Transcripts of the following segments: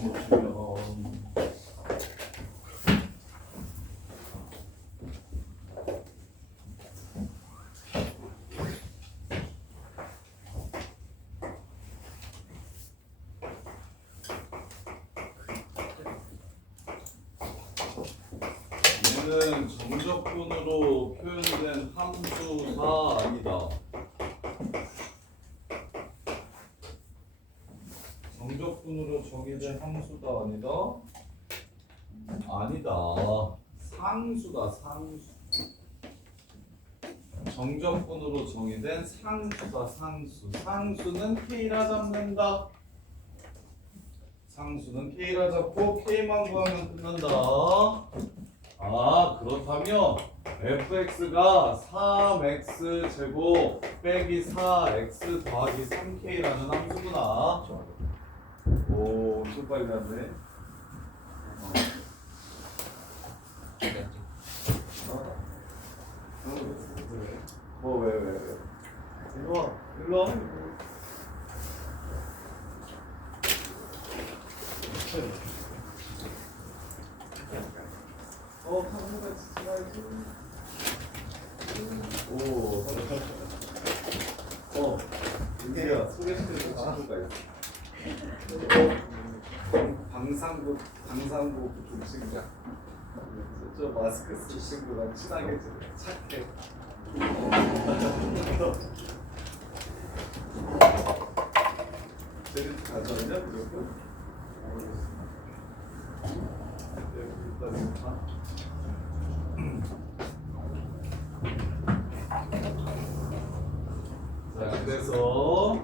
보시면 얘는 정적분으로 표현된 함수가 아니다. 정적분으로 정의된 함수가 아니다. 아니다. 상수다. 상수. 정적분으로 정의된 상수다. 상수. 상수는 K라 잡는다. 상수는 K라 잡고 K만 구하면 끝난다. 아, 그렇다면 fx가 3x 제곱 빼기 4x 더하기 3k라는 함수구나. 오, 좀 빨리 갔네. 왜? 일로 와. 카메라 치지 말고. 은지야, 소개시켜줄 친구가 있어. 방상국 동친구야. 저 마스크 쓴 친구랑 친하게 지내. 착해. 제리트 가져왔냐? 무조건? 일단 자, 그래서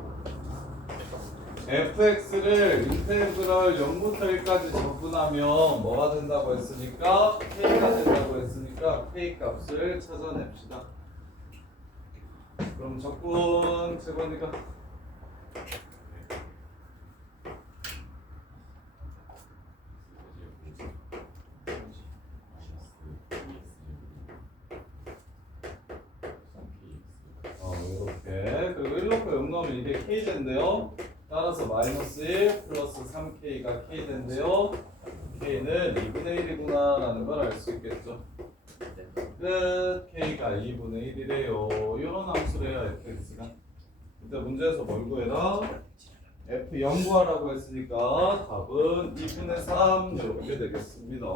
fx를 인테그럴 0부터 1까지 적분하면 뭐가 된다고 했으니까 k가 된다고 했으니까 k 값을 찾아냅시다. 그럼 적분 재건이가 이렇게. 그리고 1 넣고 0 넣으면 이게 k제인데요. 따라서 마이너스 1 플러스 3k가 k제인데요. k는 2분의 1이구나 라는 걸 알 수 있겠죠. 끝. k가 2분의 1이래요. 이런 함수래요, fx가. 이때 문제에서 뭘 구해라? f0 구하라고 했으니까 답은 2분의 3 이렇게 되겠습니다.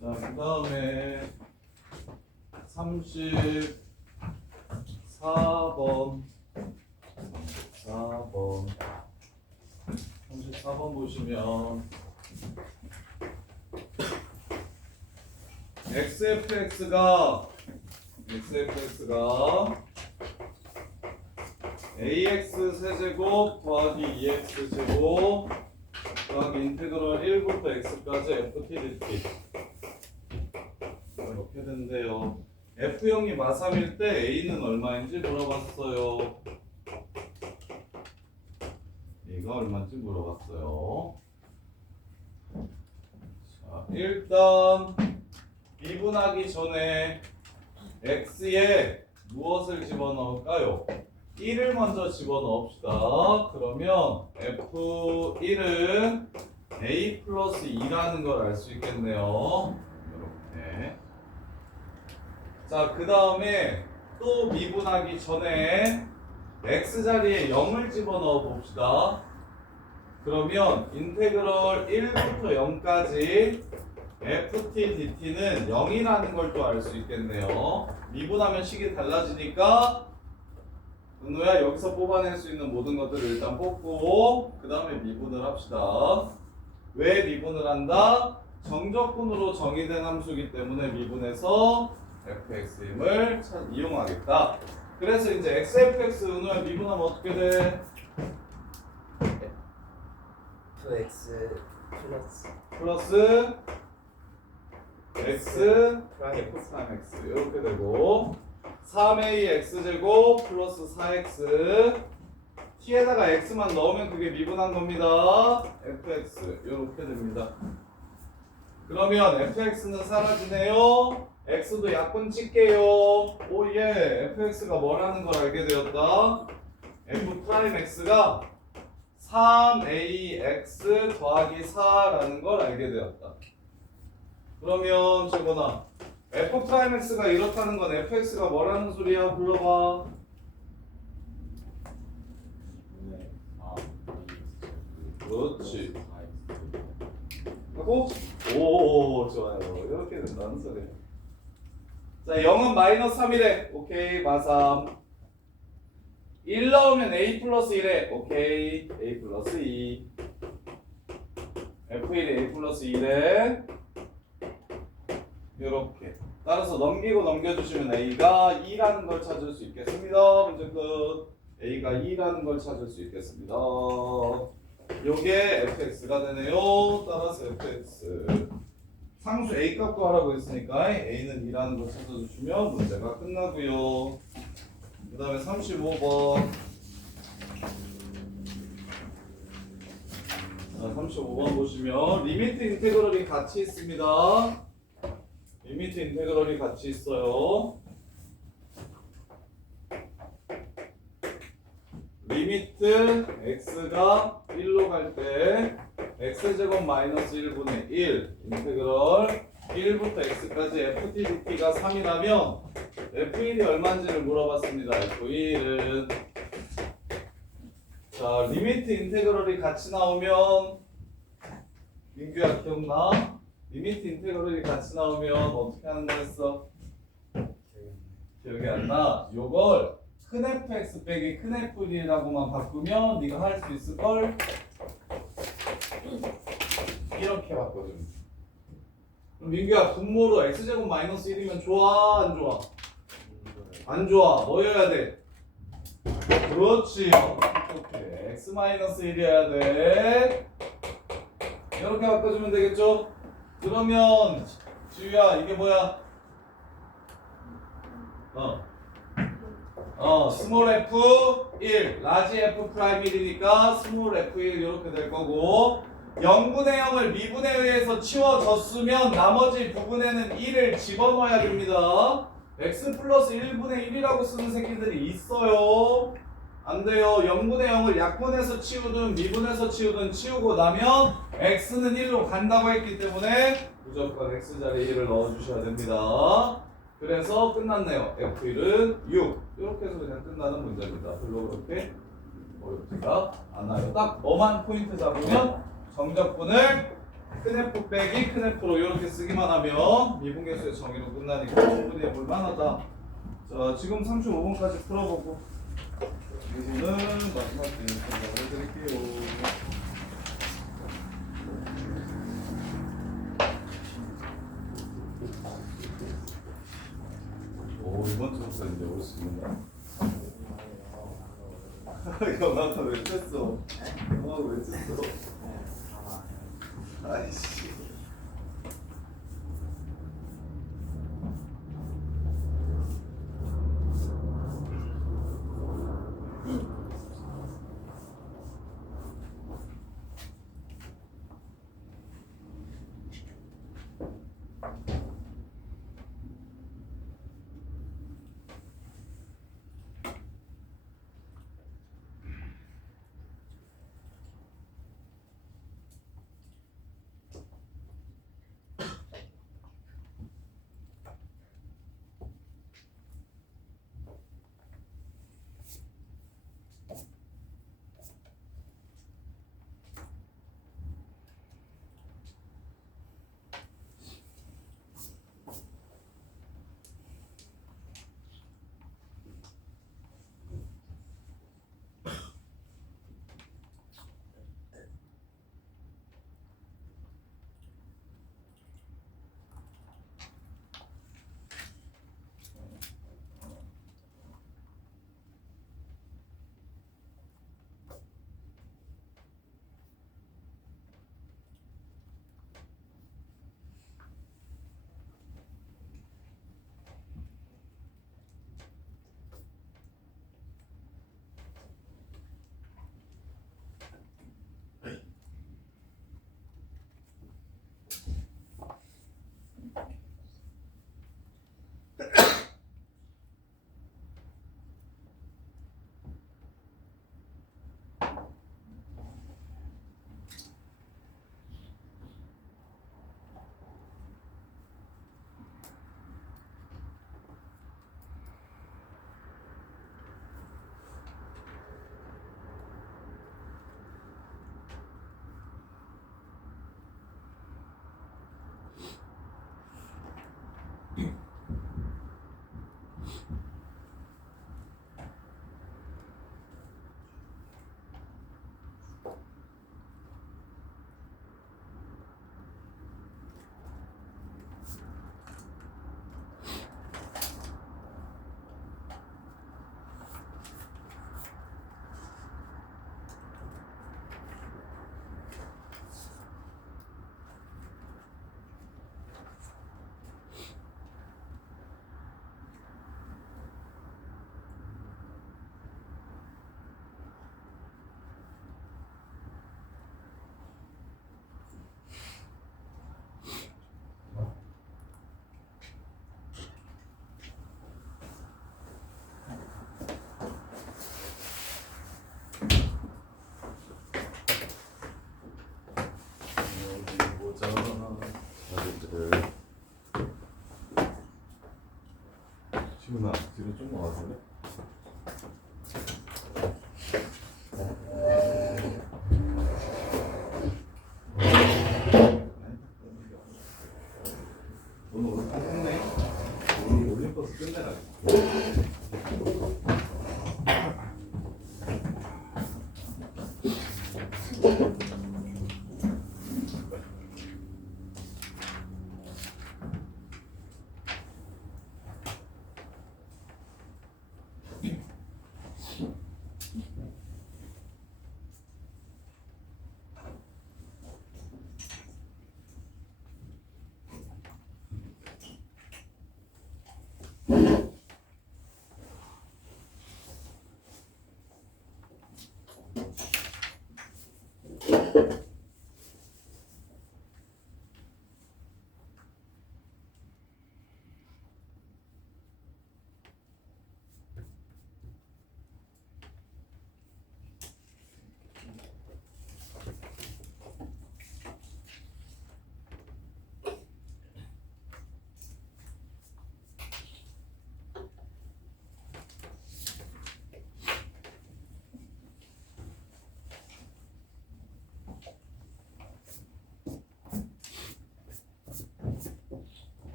자, 그 다음에 34번 보시면 xfx가 ax 세제곱 더하기 2x 제곱 더하기 인테그럴 1부터 x까지 ft dt 이렇게 된대요. F0이 마3일 때 A는 얼마인지 물어봤어요. A가 얼마인지 물어봤어요. 자, 일단 미분하기 전에 X에 무엇을 집어넣을까요? 1을 먼저 집어넣읍시다. 그러면 F1은 A 플러스 2라는 걸 알 수 있겠네요. 이렇게. 자, 그 다음에 또 미분하기 전에 x자리에 0을 집어넣어 봅시다. 그러면 인테그럴 1부터 0까지 ft dt는 0이라는 걸 또 알 수 있겠네요. 미분하면 식이 달라지니까 은호야, 여기서 뽑아낼 수 있는 모든 것들을 일단 뽑고 그 다음에 미분을 합시다. 왜 미분을 한다? 정적분으로 정의된 함수이기 때문에 미분해서 fx임을 이용하겠다. 그래서 이제 xfx 은호야 미분하면 어떻게 돼? fx 플러스 플러스 x 프라임 f 프라임 x 이렇게 되고 3a x제곱 플러스 4x t에다가 x만 넣으면 그게 미분한 겁니다. fx 이렇게 됩니다. 그러면 fx는 사라지네요. x도 약분 칠게요. 오예, fx가 뭐라는 걸 알게 되었다. f 프라임 x가 3ax 더하기 4라는 걸 알게 되었다. 그러면 저거나 f 프라임 x가 이렇다는 건 fx가 뭐라는 소리야? 불러봐. 그렇지. 하고 오 좋아요. 이렇게 된다는 소리야. 자 0은 마이너스 3이래. 오케이 마삼. 1 넣으면 a 플러스 1에 오케이 a 플러스 2 f1이 a 플러스 2래. 이렇게 따라서 넘기고 넘겨주시면 a가 2라는 걸 찾을 수 있겠습니다. 문제 끝. a가 2라는 걸 찾을 수 있겠습니다. 요게 fx가 되네요. 따라서 fx 상수 a 값 구하라고 했으니까 a는 2라는 걸 찾아주시면 문제가 끝나고요. 그 다음에 35번 35번 보시면 리미트 인테그럴이 같이 있습니다. 리미트 인테그럴이 같이 있어요. 리미트 x가 1로 갈 때 x제곱 마이너스 1분의 1 인테그럴 1부터 x까지 ftdt가 3이라면 f1이 얼마인지를 물어봤습니다. f1은 자 리미트 인테그럴이 같이 나오면 민규야 기억나? 리미트 인테그럴이 같이 나오면 어떻게 하는 거였어? 기억이 안 나? 요걸 큰 fx 빼기 큰 f1이라고만 바꾸면 네가 할 수 있을걸? 이렇게 바꿔주면 그럼 민규야 분모로 x제곱 마이너스 1이면 좋아 안 좋아? 안 좋아. 뭐여야 돼? 그렇지. 오케이. x 마이너스 1이어야 돼. 이렇게 바꿔주면 되겠죠? 그러면 지우야 이게 뭐야? 스몰 f1 라지 f 프라임 1이니까 스몰 f1 이렇게 될 거고 0분의 0을 미분에 의해서 치워졌으면 나머지 부분에는 1을 집어넣어야 됩니다. x 플러스 1분의 1이라고 쓰는 새끼들이 있어요. 안 돼요. 0분의 0을 약분해서 치우든 미분해서 치우든 치우고 나면 x는 1로 간다고 했기 때문에 무조건 x 자리에 1을 넣어주셔야 됩니다. 그래서 끝났네요. f1은 6 이렇게 해서 그냥 끝나는 문제입니다. 별로 그렇게 어렵지가 않아요. 딱 뭐만 포인트 잡으면 정적분을 큰 F 빼기 큰 F로 이렇게 쓰기만 하면 미분계수의 정의로 끝나니까 충분히 해볼 만하다. 자, 지금 35번까지 풀어보고 이거는 마지막 생각을 해드릴게요. 오, 이번 주부터 이제 올 수 있나? 영화가 왜 쳤어? 영화가 왜 쳤어? 아이씨. 어디 보자. 자리들. 시훈아, 뒤로 좀 와줄래? 오늘 올림픽 끝내? 오늘 올림버스 끝내라.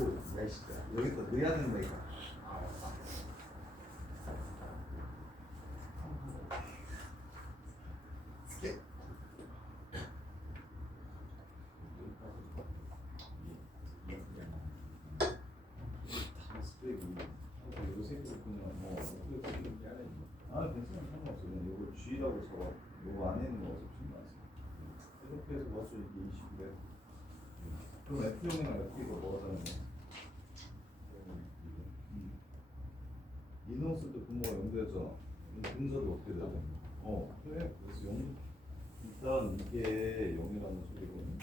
오, 날씨다. 여기 또 넣어야 된다 이거. 아, 맞다. 스케. 요새 그냥 뭐 아 괜찮아 상관없어. 그냥 요거 G라고 써. 요거 안에 있는 거 어차피 나왔어. 이렇게 해서 맞춰 이게 20대. 그럼 F형이랑 F가 뭐가 다른 거야? 인원수도 분모가 0되잖아. 분자도 어떻게 되죠? 그래. 그래서 0. 일단 이게 0이라는 소리거든.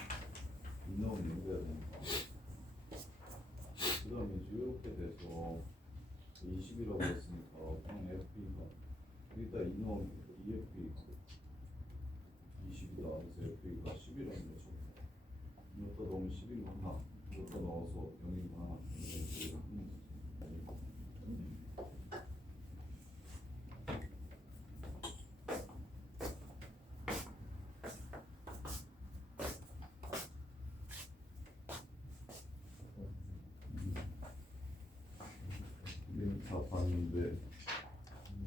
인원이 0돼야 되니까. 그 다음에 이제 이렇게 돼서 20이라고 했으니까 그냥 FE가 여기다 인원 EFE 20이다. 그래서 FE가 10이라는 거죠. 이것도 넣으면 10이구나. 이것도 넣어서 0이구나. 다 봤는데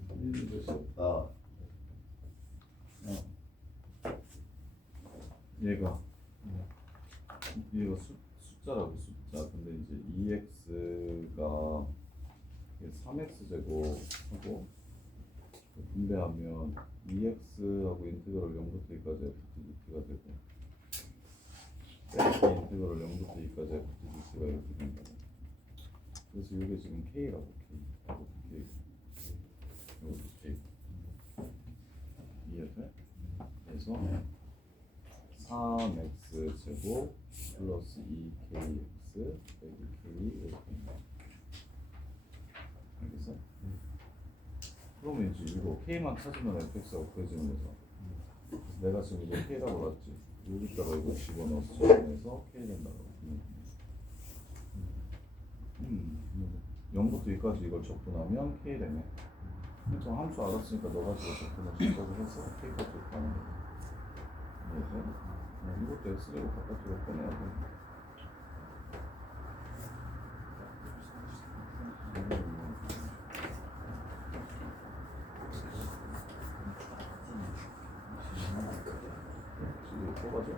틀리는 것이 없다. 얘가 숫자라고 숫자. 근데 이제 2x가 3x 제곱하고 분배하면 2x하고 인테그럴 0부터 2까지 ftdt가 되고 빼기 인테그럴 0부터 2까지 ftdt가 이렇게 된다. 그래서 이게 지금 k라고 k. 이것도 k. 이해돼? 그래서 3x 제곱 플러스 2kx 빼기 k 이렇게 된다. 알겠어? 그러면 이제 이거 k만 찾으면 fx가 구해지는 거죠. 그래서 내가 지금 이거 k라고 놨지. 여기다가 이거 집어넣어서 정리해서 k 된다고. 0부터 2까지 이걸 적분하면 k 되네. 저 함수 알았으니까 너가 지금 적분을 시작을 해서 k까지 적분하는 거야. 이해돼? 이것도 x제곱 바깥으로 꺼내야 돼. 이거 뽑아줘.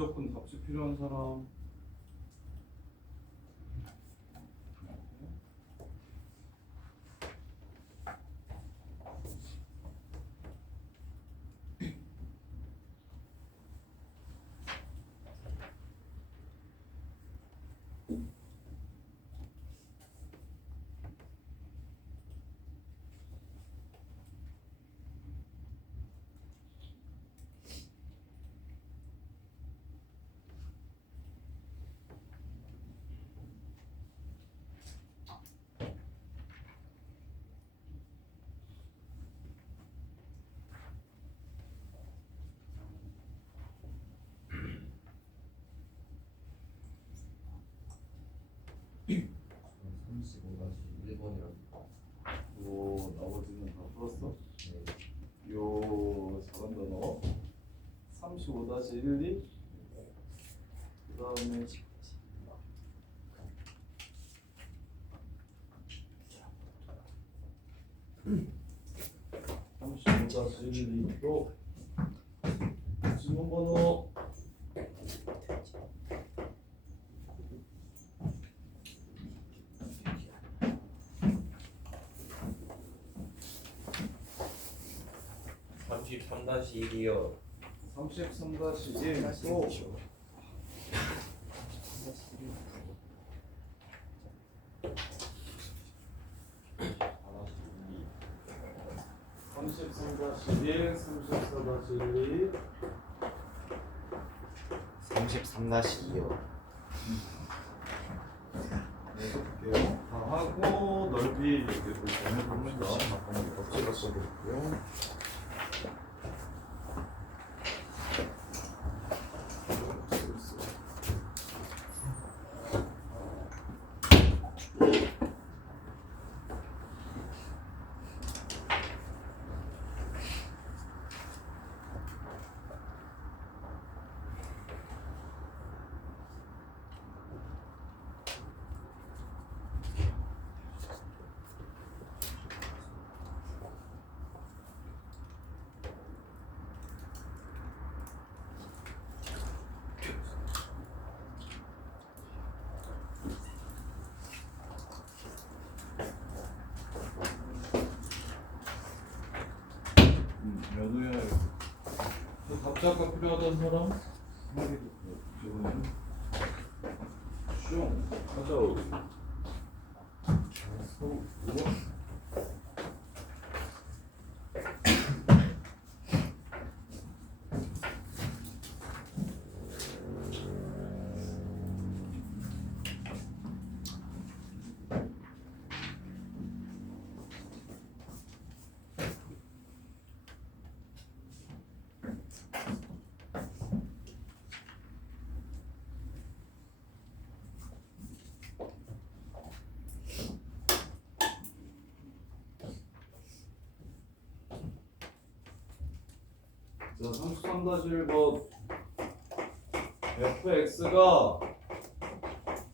미적분 답지 필요한 사람. 요 나머지는 다 풀었어? 네. 요 잘한다 너. 35-1, 2. 그 다음에 35-1, 2로 질문번호 33-1이요. 33-1또 (33-1) 34-1, 33-2요. 해볼게요. 다 하고 넓이 이렇게 또 정해봅시다. 잠깐만 덕지가 써볼게요. 연우야. 또 답작가 필요하던 사람? 슝 가자. 자, 33-1번 fx가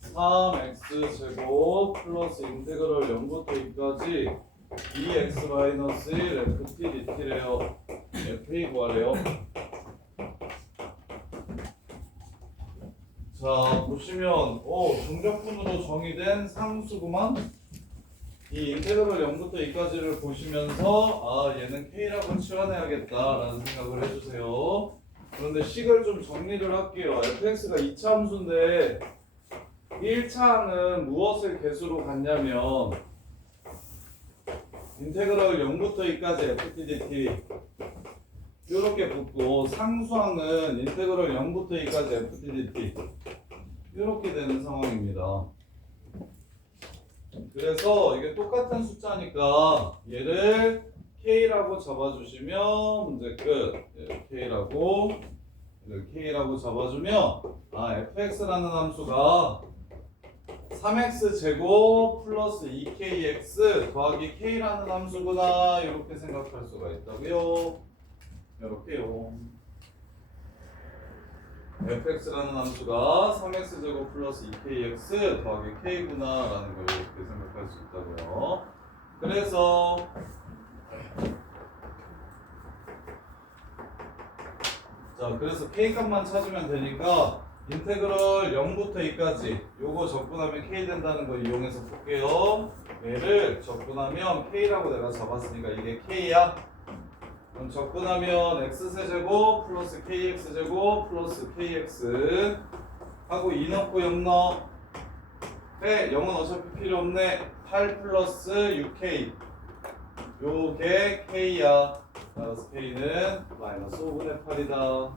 3x제곱 플러스 인테그럴 0부터 2까지 2x-1 ft dt래요. fa 구하래요. 자, 보시면 중적분으로 정의된 상수구만. 이 인테그럴 0부터 2까지를 보시면서 얘는 k라고 치환해야겠다라는 생각을 해주세요. 그런데 식을 좀 정리를 할게요. fx가 2차 함수인데 1차는 무엇을 개수로 갖냐면 인테그럴 0부터 2까지 ft dt 이렇게 붙고, 상수항은 인테그럴 0부터 2까지 ft dt 이렇게 되는 상황입니다. 그래서 이게 똑같은 숫자니까 얘를 k라고 잡아주시면 문제 끝. k라고 잡아주면 fx라는 함수가 3x 제곱 플러스 2kx 더하기 k라는 함수구나, 이렇게 생각할 수가 있다고요. 이렇게요. fx라는 함수가 3x 제곱 플러스 2kx 더하기 k구나 라는 걸 이렇게 생각할 수 있다고요. 그래서 자, 그래서 k 값만 찾으면 되니까 인테그럴 0부터 2까지 요거 접근하면 k 된다는 거 이용해서 볼게요. 얘를 접근하면 k라고 내가 잡았으니까 이게 k야. 그럼 접근하면 x세제곱 플러스 kx제곱 플러스 kx 하고 2 넣고 0 넣어. 빼 0은 어차피 필요 없네. 8 플러스 6k 요게 k야. 따라서 k는 마이너스 5분의 8이다.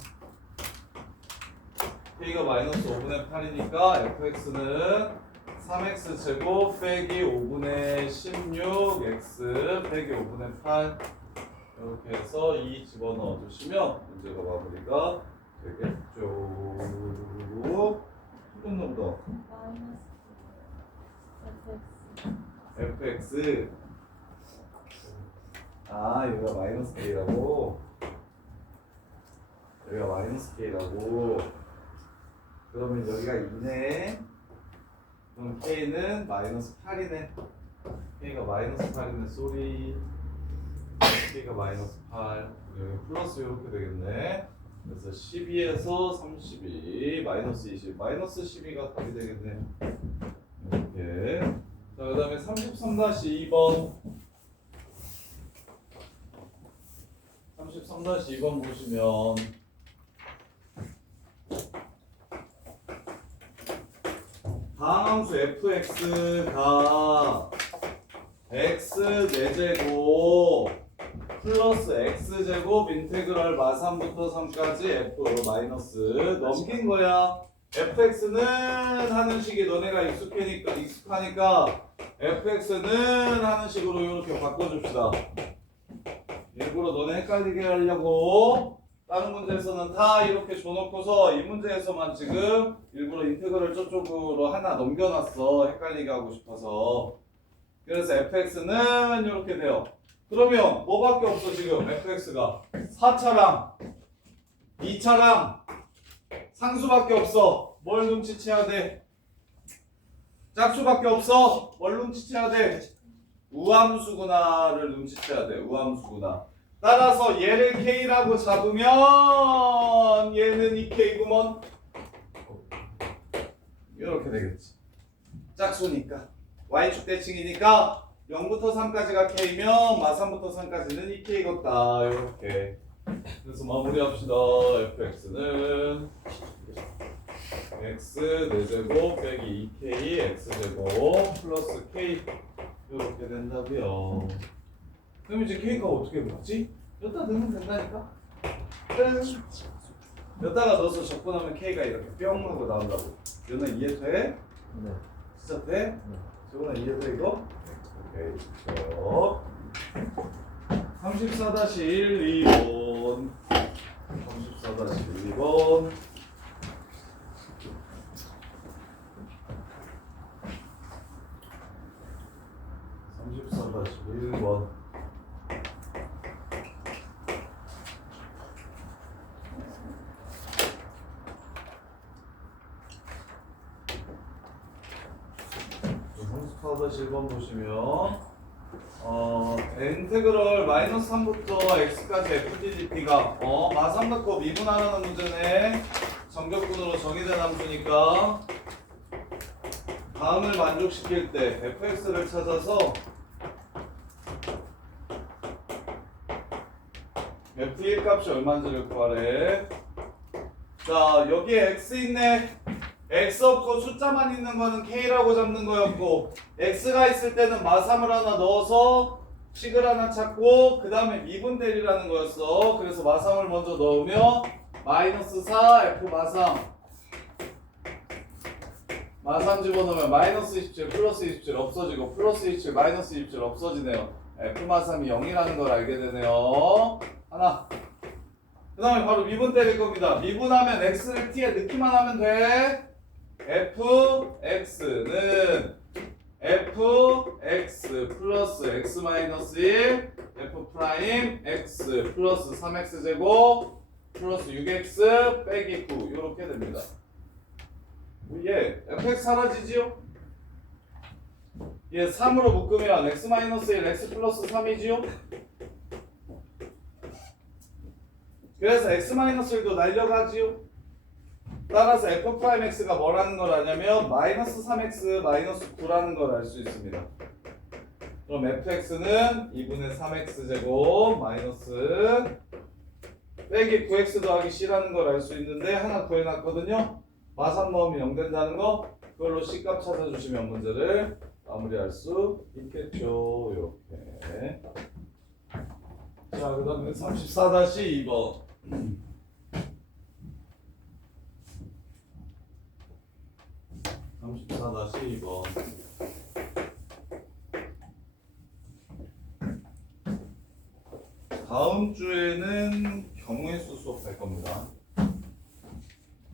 k가 마이너스 5분의 8이니까 fx는 3x 제곱 빼기 5분의 16 x 빼기 5분의 8 이렇게 해서 2 집어넣어 주시면 문제가 마무리가 되겠죠. 틀렸나 보다. fx 여기가 마이너스 k라고. 여기가 마이너스 k라고. 그러면 여기가 2네. 그럼 k는 마이너스 8이네. k가 마이너스 8이네. 쏘리. k가 마이너스 8. 여기 플러스 이렇게 되겠네. 그래서 12에서 32 마이너스 20 마이너스 12가 답이 되겠네. 이렇게. 자, 그 다음에 33-2번 33-2번 보시면 다함수 fx가 x 4제곱 플러스 x제곱 인테그럴 마3부터 3까지 f로 마이너스 넘긴 거야. fx는 하는 식이 너네가 익숙하니까 fx는 하는 식으로 이렇게 바꿔줍시다. 일부러 너네 헷갈리게 하려고 다른 문제에서는 다 이렇게 줘놓고서 이 문제에서만 지금 일부러 인테그럴 저쪽으로 하나 넘겨놨어. 헷갈리게 하고 싶어서. 그래서 fx는 이렇게 돼요. 그러면 뭐밖에 없어 지금 fx가 4차랑 2차랑 상수밖에 없어. 뭘 눈치채야 돼? 짝수밖에 없어. 뭘 눈치채야 돼? 우함수구나를 눈치채야 돼. 우함수구나. 따라서 얘를 k라고 잡으면 얘는 2k구먼. 이렇게 되겠지. 짝수니까 y축 대칭이니까 0부터 3까지가 k면 마3부터 3까지는 2k겠다. 이렇게. 그래서 마무리합시다. fx는 x 4제곱 빼기 2k x제곱 플러스 k 이렇게 된다고요. 그럼 이제 k가 어떻게 되지? 여기다 넣으면 된다니까? 여기다가 넣어서 접근하면 k가 이렇게 뿅 하고 나온다고. 이거는 이해돼? 네. 진짜 돼? 네. 저거는 이해돼 이거? 오케이. 좋죠. 34-1, 2번 34-1번 34-1번 (34-1번) 보시면 인테그럴 마이너스 3부터 x까지 fdt가 마3 넣고 미분하라는 문제네. 정적분으로 정의된 함수니까 다음을 만족시킬 때 fx를 찾아서 f1 값이 얼마인지를 구하래. 자, 여기에 x 있네. x 없고 숫자만 있는 거는 k라고 잡는 거였고, x가 있을 때는 마3을 하나 넣어서 식을 하나 찾고 그 다음에 미분대리라는 거였어. 그래서 마3을 먼저 넣으면 마이너스 4 f 마3 마3 집어넣으면 마이너스 27 플러스 27 없어지고 플러스 27 마이너스 27 없어지네요. f 마3이 0이라는 걸 알게 되네요. 하나. 그 다음에 바로 미분 때릴 겁니다. 미분하면 x를 t에 넣기만 하면 돼. fx는 fx 플러스 x 마이너스 1 f 프라임 x 플러스 3x 제곱 플러스 6x 빼기 9 이렇게 됩니다. 얘 fx 사라지지요? 얘 3으로 묶으면 x 마이너스 1 x 플러스 3이지요? 그래서 x-1도 날려가지요. 따라서 f'x가 뭐라는 걸 아냐면 마이너스 3x 마이너스 9라는 걸 알 수 있습니다. 그럼 fx는 2분의 3x 제곱 마이너스 빼기 9x 더하기 c라는 걸 알 수 있는데 하나 구해놨거든요. 마산 넣으면 0 된다는 거. 그걸로 c값 찾아주시면 문제를 마무리할 수 있겠죠. 이렇게. 자, 그 다음에 34-2번. 34-2번. 다음 주에는 경우의 수 수업할 겁니다.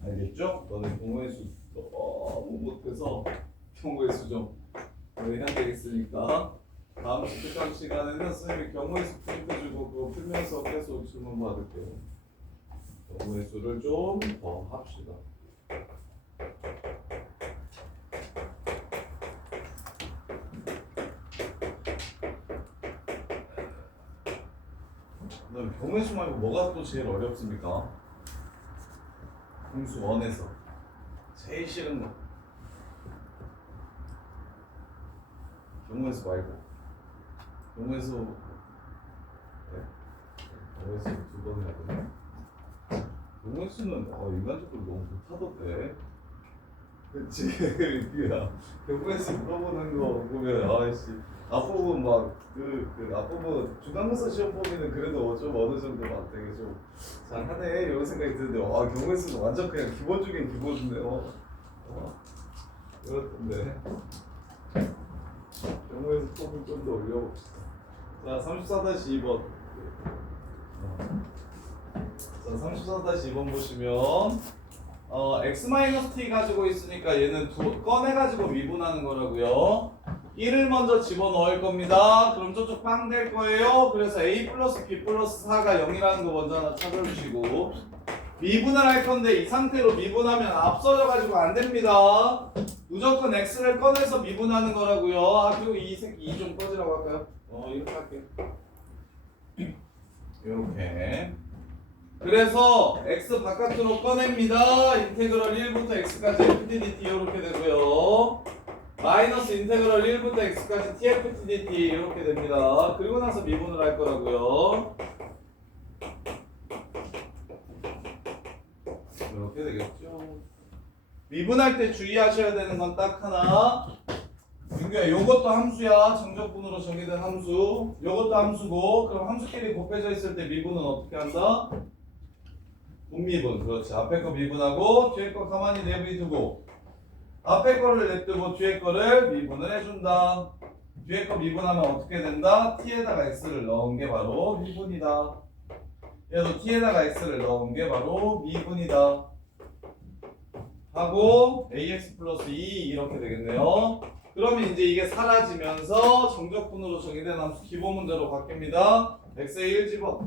알겠죠? 너네 경우의 수 너무 못해서 경우의 수 좀 해야 되겠으니까 다음 주 특강 시간에는 선생님이 경우의 수 프린트 주고 그거 풀면서 계속 질문 받을게요. 경우의 수를 좀 더 합시다. 그다음 경우의 수 말고 뭐가 또 제일 어렵습니까? 공수 원에서 제일 싫은 거. 경우의 수 말고. 경우의 수 네? 경우의 수 두 번 해야 되나? 경우의 수는 인간적으로 너무 못하던데. 그치? 야, 경우의 수 물어보는 거 보면 아이씨 앞부분 막그 앞부분 중간고사 시험 보면은 그래도 좀 어느 정도 막 되게 좀 잘하네 이런 생각이 드는데 와 경우의 수는 완전 그냥 기본 중에 기본인데요. 그렇던데 경우의 수 폭을 좀 더 올려봅시다. 자 34-2번. 자 34-2번 보시면 x-t 가지고 있으니까 얘는 꺼내가지고 미분하는 거라고요. 1을 먼저 집어넣을 겁니다. 그럼 저쪽 빵 될 거예요. 그래서 a 플러스 b 플러스 4가 0이라는 거 먼저 하나 찾아주시고 미분을 할 건데 이 상태로 미분하면 앞서져가지고 안 됩니다. 무조건 x를 꺼내서 미분하는 거라고요. 그리고 이 새끼 2 좀 꺼지라고 할까요? 이렇게 할게요. 이렇게. 그래서 x 바깥으로 꺼냅니다. 인테그럴 1부터 x까지 ftdt 이렇게 되고요. 마이너스 인테그럴 1부터 x까지 tftdt 이렇게 됩니다. 그리고 나서 미분을 할 거라고요. 이렇게 되겠죠. 미분할 때 주의하셔야 되는 건 딱 하나. 윤규야, 요것도 함수야. 정적분으로 정의된 함수. 요것도 함수고, 그럼 함수끼리 곱해져 있을 때 미분은 어떻게 한다? 분미분. 그렇지. 앞에 거 미분하고 뒤에 거 가만히 내비두고 앞에 거를 냅두고 뒤에 거를 미분을 해준다. 뒤에 거 미분하면 어떻게 된다? t에다가 x를 넣은 게 바로 미분이다. 얘도 t에다가 x를 넣은 게 바로 미분이다. 하고 ax 플러스 2 이렇게 되겠네요. 그러면 이제 이게 사라지면서 정적분으로 정의된 함수 기본 문제로 바뀝니다. x에 1 집어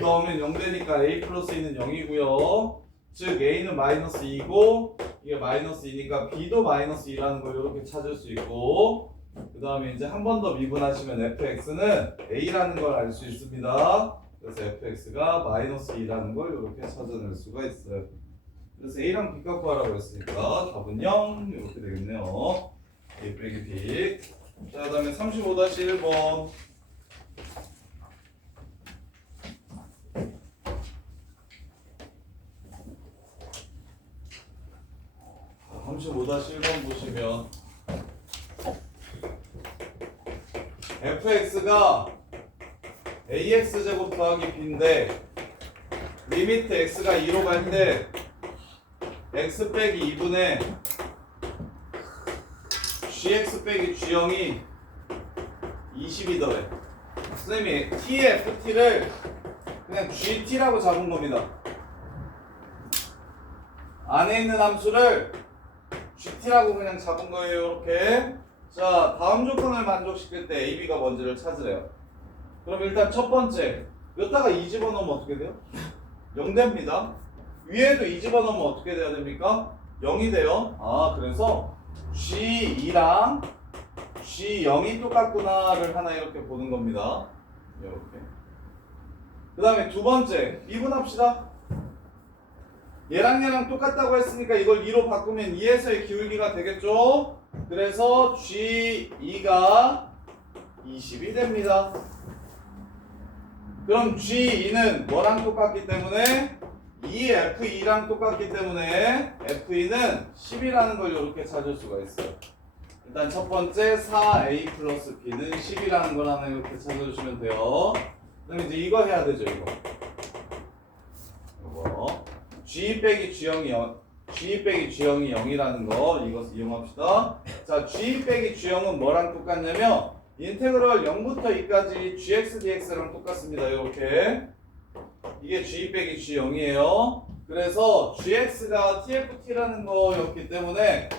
넣으면 0 되니까 a 플러스 2는 0이고요. 즉 a는 마이너스 2고 이게 마이너스 2니까 b도 마이너스 2라는 걸 이렇게 찾을 수 있고 그 다음에 이제 한 번 더 미분하시면 fx는 a라는 걸 알 수 있습니다. 그래서 fx가 마이너스 2라는 걸 이렇게 찾아낼 수가 있어요. 그래서 a랑 b 값 구하라고 했으니까 답은 0 이렇게 되겠네요. a 빼기 b. 자, 그 다음에 35-1번. 35-1번 보시면 fx가 ax제곱 더하기 b인데 리미트 x가 2로 갈 때 x 빼기 2분의 gx 빼기 g0이 20이더래. 선생님이 t의 ft를 그냥 gt라고 잡은 겁니다. 안에 있는 함수를 gt라고 그냥 잡은 거예요. 이렇게. 자, 다음 조건을 만족시킬 때 a, b가 뭔지를 찾으래요. 그럼 일단 첫 번째 여기다가 2 집어넣으면 어떻게 돼요? 0 됩니다. 위에도 2 집어넣으면 어떻게 돼야 됩니까? 0이 돼요. 그래서 g2랑 g0이 똑같구나를 하나 이렇게 보는 겁니다. 이렇게. 그 다음에 두 번째 미분합시다. 얘랑 똑같다고 했으니까 이걸 2로 바꾸면 2에서의 기울기가 되겠죠. 그래서 G2가 20이 됩니다. 그럼 G2는 뭐랑 똑같기 때문에 2F2랑 똑같기 때문에 F2는 10이라는 걸 이렇게 찾을 수가 있어요. 일단 첫 번째 4A 플러스 B는 10이라는 걸 하나 이렇게 찾아주시면 돼요. 그럼 이제 이거 해야 되죠. 이거 G 빼기 G형이 0이라는 거 이것을 이용합시다. 자, G 빼기 G형은 뭐랑 똑같냐면 인테그럴 0부터 2까지 gx dx랑 똑같습니다. 이렇게 이게 G 빼기 G0이에요. 그래서 gx가 tft라는 거였기 때문에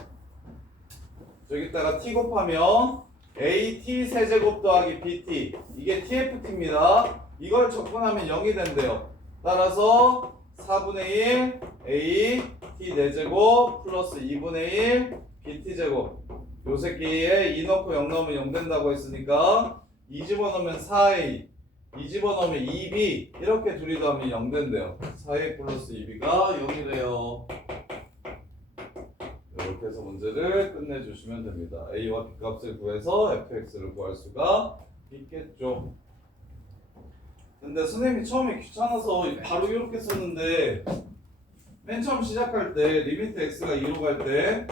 저기다가 t 곱하면 at 세제곱 더하기 bt 이게 tft입니다. 이걸 적분하면 0이 된대요. 따라서 4분의 1 a t 4제곱 플러스 2분의 1 bt 제곱 요 새끼에 2 넣고 0 넣으면 0 된다고 했으니까 2 집어넣으면 4a 2 집어넣으면 2b 이렇게 둘이 더하면 0 된대요. 4a 플러스 2b가 0이래요. 이렇게 해서 문제를 끝내주시면 됩니다. a와 b 값을 구해서 fx를 구할 수가 있겠죠. 근데 선생님이 처음에 귀찮아서 바로 이렇게 썼는데 맨 처음 시작할 때 리미트 x가 2로 갈 때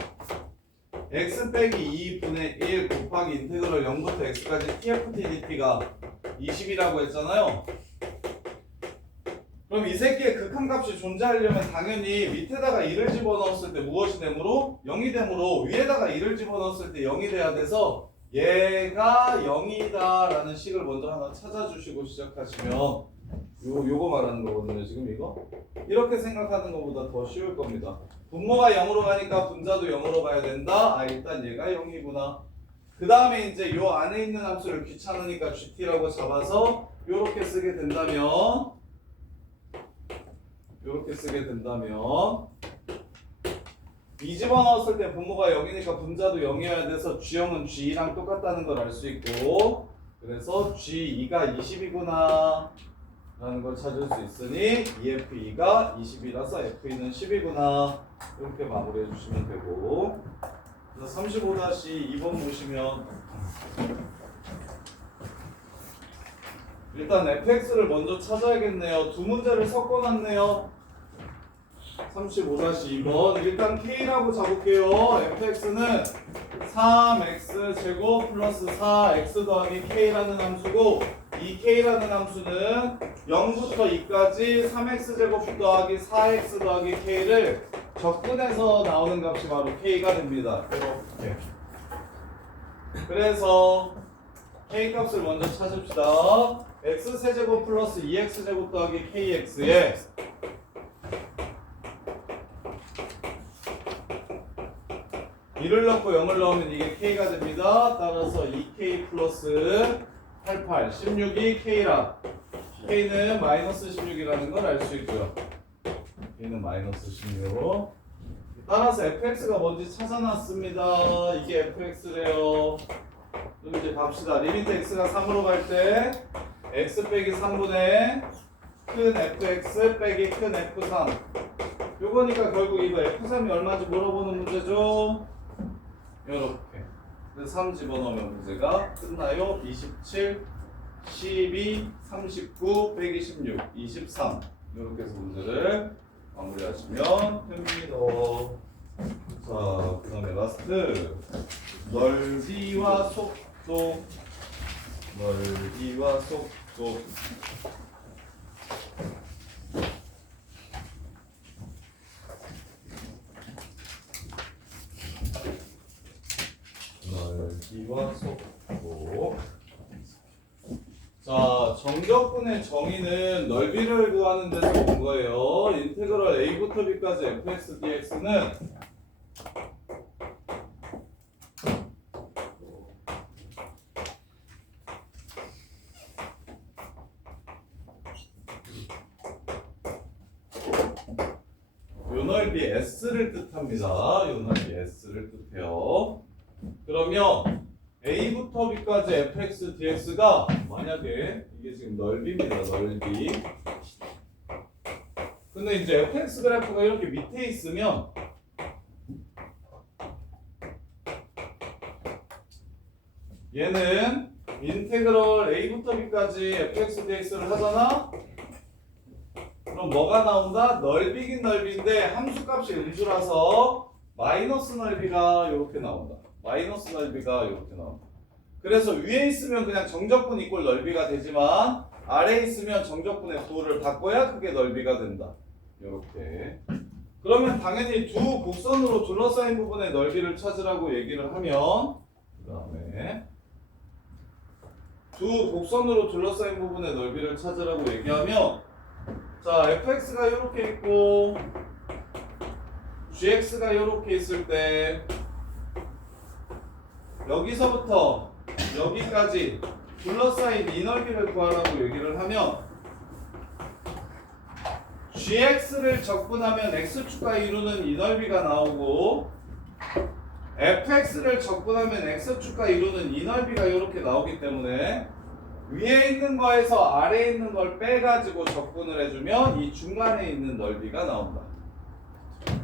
x 빼기 2분의 1 곱하기 인테그럴 0부터 x까지 tft dt가 20이라고 했잖아요. 그럼 이 새끼의 극한값이 존재하려면 당연히 밑에다가 1을 집어넣었을 때 무엇이 되므로? 0이 되므로 위에다가 1을 집어넣었을 때 0이 돼야 돼서 얘가 0이다 라는 식을 먼저 하나 찾아주시고 시작하시면 요거 말하는 거거든요. 지금 이거 이렇게 생각하는 것보다 더 쉬울 겁니다. 분모가 0으로 가니까 분자도 0으로 가야 된다. 아 일단 얘가 0이구나. 그 다음에 이제 요 안에 있는 함수를 귀찮으니까 gt라고 잡아서 요렇게 쓰게 된다면 이 집어넣었을 때 분모가 0이니까 분자도 0이어야 돼서 G형은 G랑 똑같다는 걸 알 수 있고 그래서 G2가 20이구나 라는 걸 찾을 수 있으니 EF2가 20이라서 F2는 10이구나 이렇게 마무리해 주시면 되고 35-2번 보시면 일단 fx를 먼저 찾아야겠네요. 두 문제를 섞어놨네요. 35-2번 일단 k라고 잡을게요. fx는 3x 제곱 플러스 4x 더하기 k라는 함수고 이 k라는 함수는 0부터 2까지 3x 제곱 더하기 4x 더하기 k를 적분해서 나오는 값이 바로 k가 됩니다. 이렇게. 그래서 k 값을 먼저 찾읍시다. x 세제곱 플러스 2x 제곱 더하기 kx에 (1을) 넣고 0을 넣으면 이게 k가 됩니다. 따라서 2k 플러스 88 16이 k라 k는 마이너스 16이라는 걸 알 수 있고요. k는 마이너스 16 따라서 fx가 뭔지 찾아놨습니다. 이게 fx래요. 그럼 이제 갑시다. 리미트 x가 3으로 갈 때 x 빼기 3분의 큰 fx 빼기 큰 f3 요거니까 결국 이거 f3이 얼마인지 물어보는 문제죠. 요렇게 그래서 3 집어넣으면 문제가 끝나요. 27 12 39 빼기 16 23 요렇게 해서 문제를 마무리하시면 됩니다. 자, 그 다음에 라스트 넓이와 속도 넓이와 속도 넓이와 속도 자, 정적분의 정의는 넓이를 구하는 데서 본 거예요. 인테그럴 a부터 b까지 fx dx는 요 넓이 s를 뜻합니다. 요 넓이 s를 뜻해요. 그러면 a부터 b까지 fx dx가 만약 만약에 이게 지금 넓이입니다. 넓이. 근데 이제 fx 그래프가 이렇게 밑에 있으면 얘는 인테그럴 a부터 b까지 fx dx를 하잖아? 그럼 뭐가 나온다? 넓이긴 넓이인데 함수값이 음수라서 마이너스 넓이가 이렇게 나온다. 마이너스 넓이가 이렇게 나온다. 그래서 위에 있으면 그냥 정적분 이꼴 넓이가 되지만 아래에 있으면 정적분의 부호를 바꿔야 그게 넓이가 된다. 이렇게. 그러면 당연히 두 곡선으로 둘러싸인 부분의 넓이를 찾으라고 얘기를 하면 그 다음에 두 곡선으로 둘러싸인 부분의 넓이를 찾으라고 얘기하면 자 fx가 이렇게 있고 gx가 이렇게 있을 때 여기서부터 여기까지 둘러싸인 이 넓이를 구하라고 얘기를 하면 gx를 적분하면 x축과 이루는 이 넓이가 나오고 fx를 적분하면 x축과 이루는 이 넓이가 이렇게 나오기 때문에 위에 있는 거에서 아래에 있는 걸 빼가지고 적분을 해주면 이 중간에 있는 넓이가 나온다.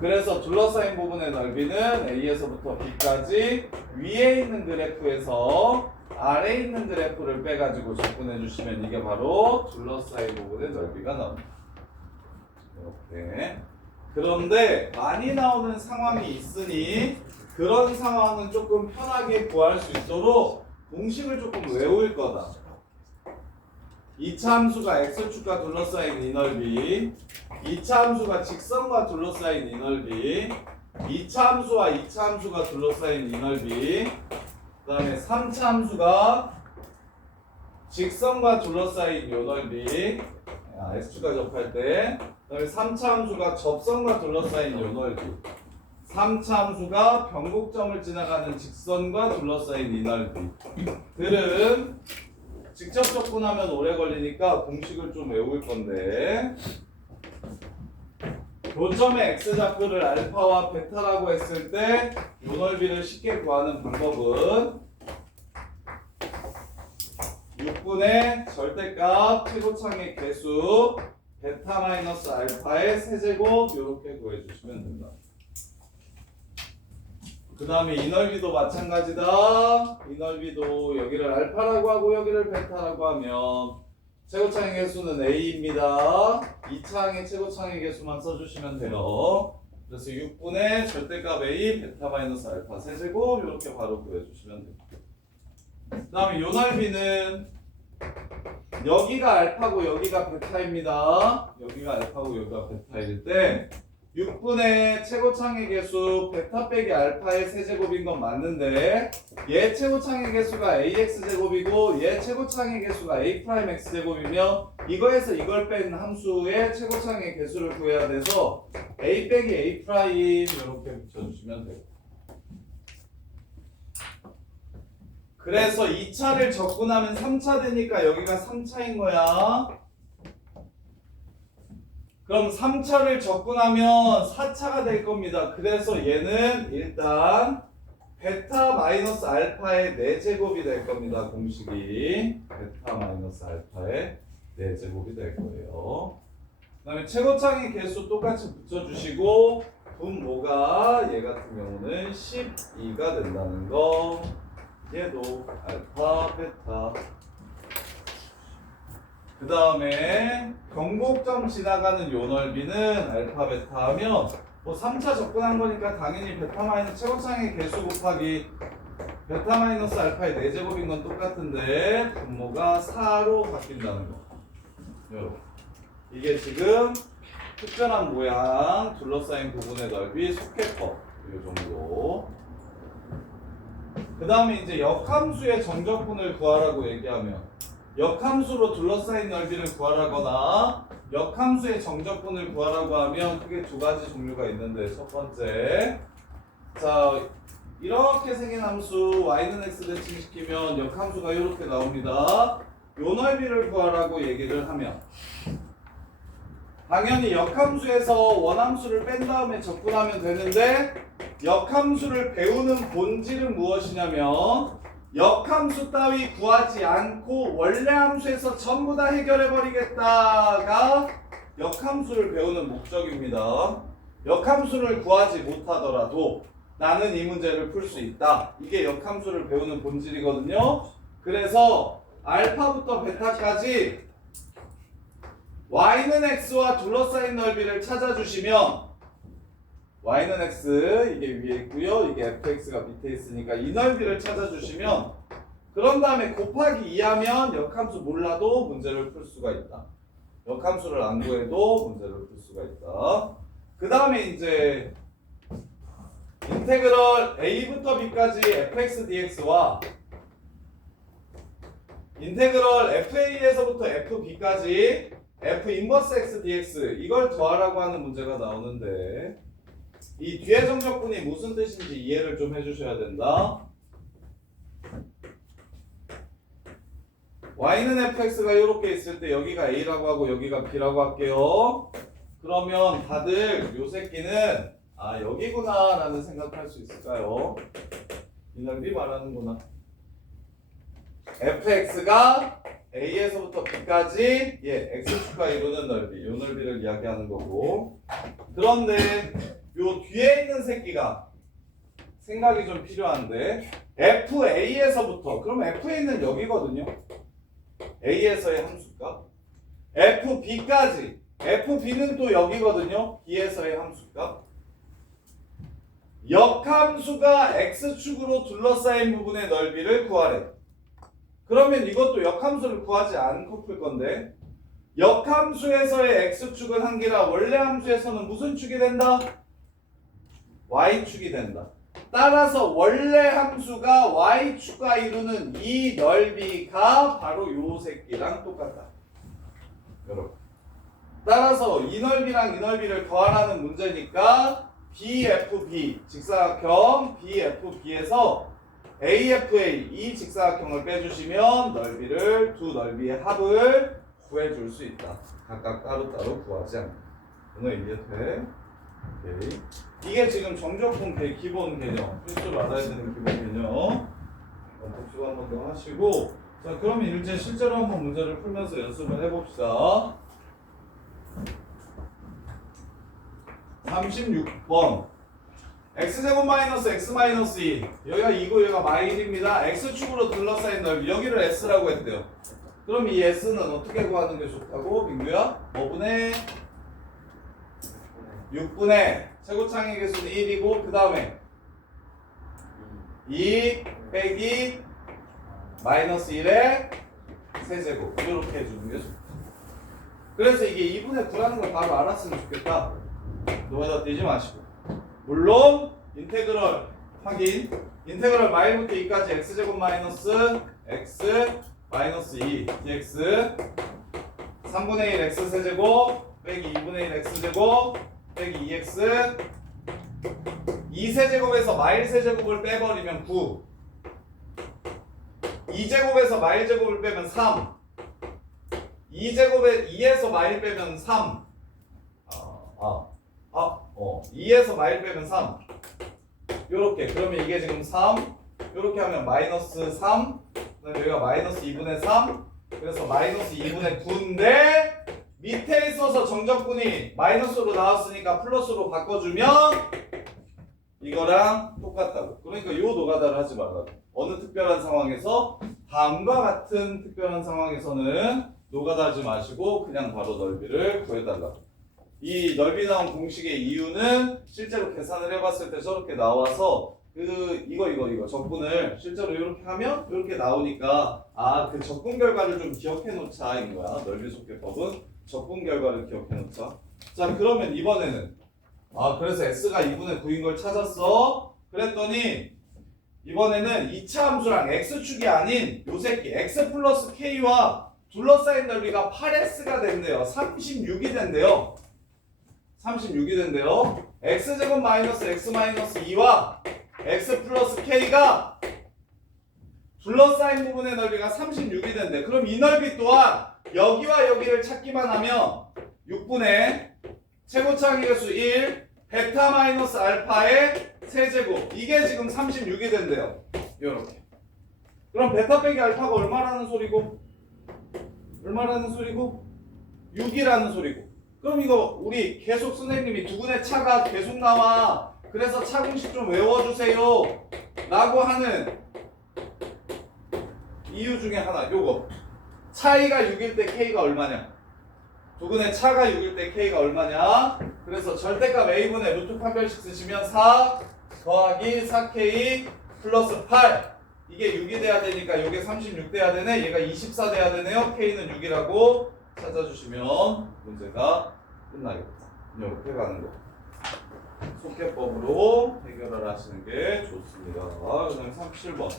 그래서 둘러싸인 부분의 넓이는 A에서부터 B까지 위에 있는 그래프에서 아래에 있는 그래프를 빼가지고 적분해 주시면 이게 바로 둘러싸인 부분의 넓이가 나옵니다. 이렇게. 그런데 많이 나오는 상황이 있으니 그런 상황은 조금 편하게 구할 수 있도록 공식을 조금 외울 거다. 2차 함수가 x축과 둘러싸인 이 넓이, 2차 함수가 직선과 둘러싸인 이 넓이, 2차 함수와 2차 함수가 둘러싸인 이 넓이, 그 다음에 3차 함수가 직선과 둘러싸인 이 넓이, x축과 접할 때, 그 다음에 3차 함수가 접선과 둘러싸인 이 넓이, 3차 함수가 변곡점을 지나가는 직선과 둘러싸인 이 넓이들은 직접 접근하면 오래 걸리니까 공식을 좀 외울 건데 교점의 x좌표를 알파와 베타라고 했을 때 이 넓이를 쉽게 구하는 방법은 6분의 절대값 최고창의 개수 베타 마이너스 알파의 세제곱 이렇게 구해주시면 된다. 그 다음에 이 넓이도 마찬가지다. 이 넓이도 여기를 알파라고 하고 여기를 베타라고 하면 최고창의 개수는 a입니다. 2차항의 최고창의 개수만 써주시면 돼요. 그래서 6분의 절대값 a 베타 마이너스 알파 세제곱 이렇게 바로 구해주시면 돼요. 그 다음에 이 넓이는 여기가 알파고 여기가 베타입니다. 여기가 알파고 여기가 베타일 때 6분의 최고창의 개수 베타 빼기 알파의 세제곱인 건 맞는데 얘 최고창의 개수가 ax제곱이고 얘 최고창의 개수가 a'x제곱이면 이거에서 이걸 뺀 함수의 최고창의 개수를 구해야 돼서 a 빼기 a' 이렇게 붙여주시면 돼요. 그래서 2차를 적분하면 3차 되니까 여기가 3차인 거야. 그럼 3차를 적분하면 4차가 될 겁니다. 그래서 얘는 일단 베타 마이너스 알파의 4제곱이 될 겁니다. 공식이 베타 마이너스 알파의 4제곱이 될 거예요. 그 다음에 최고창의 개수 똑같이 붙여주시고 분모가 얘 같은 경우는 12가 된다는 거. 얘도 알파 베타. 그 다음에 변곡점 지나가는 요 넓이는 알파 베타 하면 뭐 3차 접근한 거니까 당연히 베타 마이너스 최고창의 개수 곱하기 베타 마이너스 알파의 4제곱인 건 똑같은데 분모가 4로 바뀐다는 거. 여러분 이게 지금 특별한 모양 둘러싸인 부분의 넓이 속해법 이 정도. 그 다음에 이제 역함수의 정적분을 구하라고 얘기하면 역함수로 둘러싸인 넓이를 구하라거나 역함수의 정적분을 구하라고 하면 크게 두 가지 종류가 있는데 첫 번째 자 이렇게 생긴 함수 y는 x 대칭시키면 역함수가 이렇게 나옵니다. 요 넓이를 구하라고 얘기를 하면 당연히 역함수에서 원함수를 뺀 다음에 적분하면 되는데 역함수를 배우는 본질은 무엇이냐면 역함수 따위 구하지 않고 원래 함수에서 전부 다 해결해 버리겠다가 역함수를 배우는 목적입니다. 역함수를 구하지 못하더라도 나는 이 문제를 풀 수 있다. 이게 역함수를 배우는 본질이거든요. 그래서 알파부터 베타까지 y는 x와 둘러싸인 넓이를 찾아주시면 y는 x 이게 위에 있고요. 이게 fx가 밑에 있으니까 이 넓이를 찾아주시면 그런 다음에 곱하기 2하면 역함수 몰라도 문제를 풀 수가 있다. 역함수를 안 구해도 문제를 풀 수가 있다. 그 다음에 이제 인테그럴 a부터 b까지 fx dx와 인테그럴 fa에서부터 fb까지 f 인버스 x dx 이걸 더하라고 하는 문제가 나오는데 이 뒤에 정적분이 무슨 뜻인지 이해를 좀 해주셔야 된다. y는 fx가 이렇게 있을 때 여기가 a라고 하고 여기가 b라고 할게요. 그러면 다들 요 새끼는 아 여기구나 라는 생각할 수 있을까요? 이 넓이 말하는구나. fx가 a에서부터 b까지 x축과 이루는 넓이 이 넓이를 이야기하는 거고 그런데 요 뒤에 있는 새끼가 생각이 좀 필요한데 FA에서부터 그럼 FA는 여기거든요. A에서의 함수값 FB까지 FB는 또 여기거든요. B에서의 함수값 역함수가 X축으로 둘러싸인 부분의 넓이를 구하래. 그러면 이것도 역함수를 구하지 않고 풀 건데 역함수에서의 X축은 한계라 원래 함수에서는 무슨 축이 된다? Y축이 된다. 따라서 원래 함수가 Y축과 이루는 이 넓이가 바로 요 새끼랑 똑같다. 여러분. 따라서 이 넓이랑 이 넓이를 더하라는 문제니까 BFB 직사각형 BFB에서 AFA 이 직사각형을 빼주시면 넓이를 두 넓이의 합을 구해줄 수 있다. 각각 따로따로 구하지 않고. 오늘 이해돼? 오케이. 이게 지금 정적분 기본 개념, 필수로 알아야 되는 기본 개념. 복습 한 번 더 하시고, 자 그러면 이제 실제로 한번 문제를 풀면서 연습을 해봅시다. 36번 x제곱 마이너스 x 마이너스 2 여기가 2고 여기가 마일입니다. x축으로 둘러싸인 넓이 여기를 s라고 했대요. 그럼 이 s는 어떻게 구하는 게 좋다고 민규야? 5분의 6분의 최고창의 개수는 1이고 그 다음에 2 빼기 마이너스 1의 세제곱 이렇게 해주는 게 좋다. 그래서 이게 2분의 9라는 걸 바로 알았으면 좋겠다. 노에다 띄지 마시고 물론 인테그럴 확인 인테그럴 마일부터 2까지 x제곱 마이너스 x 마이너스 2 dx 3분의 1 x 세제곱 빼기 2분의 1 x제곱 빼기 2x 2세제곱에서 마일 세제곱을 빼버리면 9 2제곱에서 마일 제곱을 빼면 3 2제곱에 2에서 마일 빼면 3 2에서 마일 빼면 3 요렇게 그러면 이게 지금 3 요렇게 하면 마이너스 3 그다음에 여기가 마이너스 2분의 3 그래서 마이너스 2분의 9인데 밑에 있어서 정적분이 마이너스로 나왔으니까 플러스로 바꿔주면 이거랑 똑같다고. 그러니까 요 노가다를 하지 말라고. 어느 특별한 상황에서 다음과 같은 특별한 상황에서는 노가다 하지 마시고 그냥 바로 넓이를 구해달라고. 이 넓이 나온 공식의 이유는 실제로 계산을 해봤을 때 저렇게 나와서 이거 적분을 실제로 이렇게 하면 이렇게 나오니까 그 적분 결과를 좀 기억해 놓자 인 거야. 넓이 속계법은 적분 결과를 기억해 놓자. 자 그러면 이번에는 그래서 s가 2분의 9인 걸 찾았어. 그랬더니 이번에는 2차 함수랑 x축이 아닌 요 새끼 x 플러스 k와 둘러싸인 넓이가 8s가 된대요. 36이 된대요. 36이 된대요. x제곱 마이너스 x 마이너스 2와 x 플러스 k가 둘러싸인 부분의 넓이가 36이 된대. 그럼 이 넓이 또한 여기와 여기를 찾기만 하면 6분의 최고차항의 개수 1 베타 마이너스 알파의 세제곱 이게 지금 36이 된대요. 요렇게 그럼 베타 빼기 알파가 얼마라는 소리고? 얼마라는 소리고? 6이라는 소리고. 그럼 이거 우리 계속 선생님이 두근의 차가 계속 나와. 그래서 차 공식 좀 외워주세요 라고 하는 이유 중에 하나, 요거. 차이가 6일 때 K가 얼마냐? 두근의 차가 6일 때 K가 얼마냐? 그래서 절대값 A분의 루트 판별식 쓰시면 4 더하기 4K 플러스 8. 이게 6이 돼야 되니까 이게 36 돼야 되네. 얘가 24 돼야 되네요. K는 6이라고 찾아주시면 문제가 끝나겠다. 이렇게 가는 거. 속개법으로 해결을 하시는 게 좋습니다. 그다음에 37번.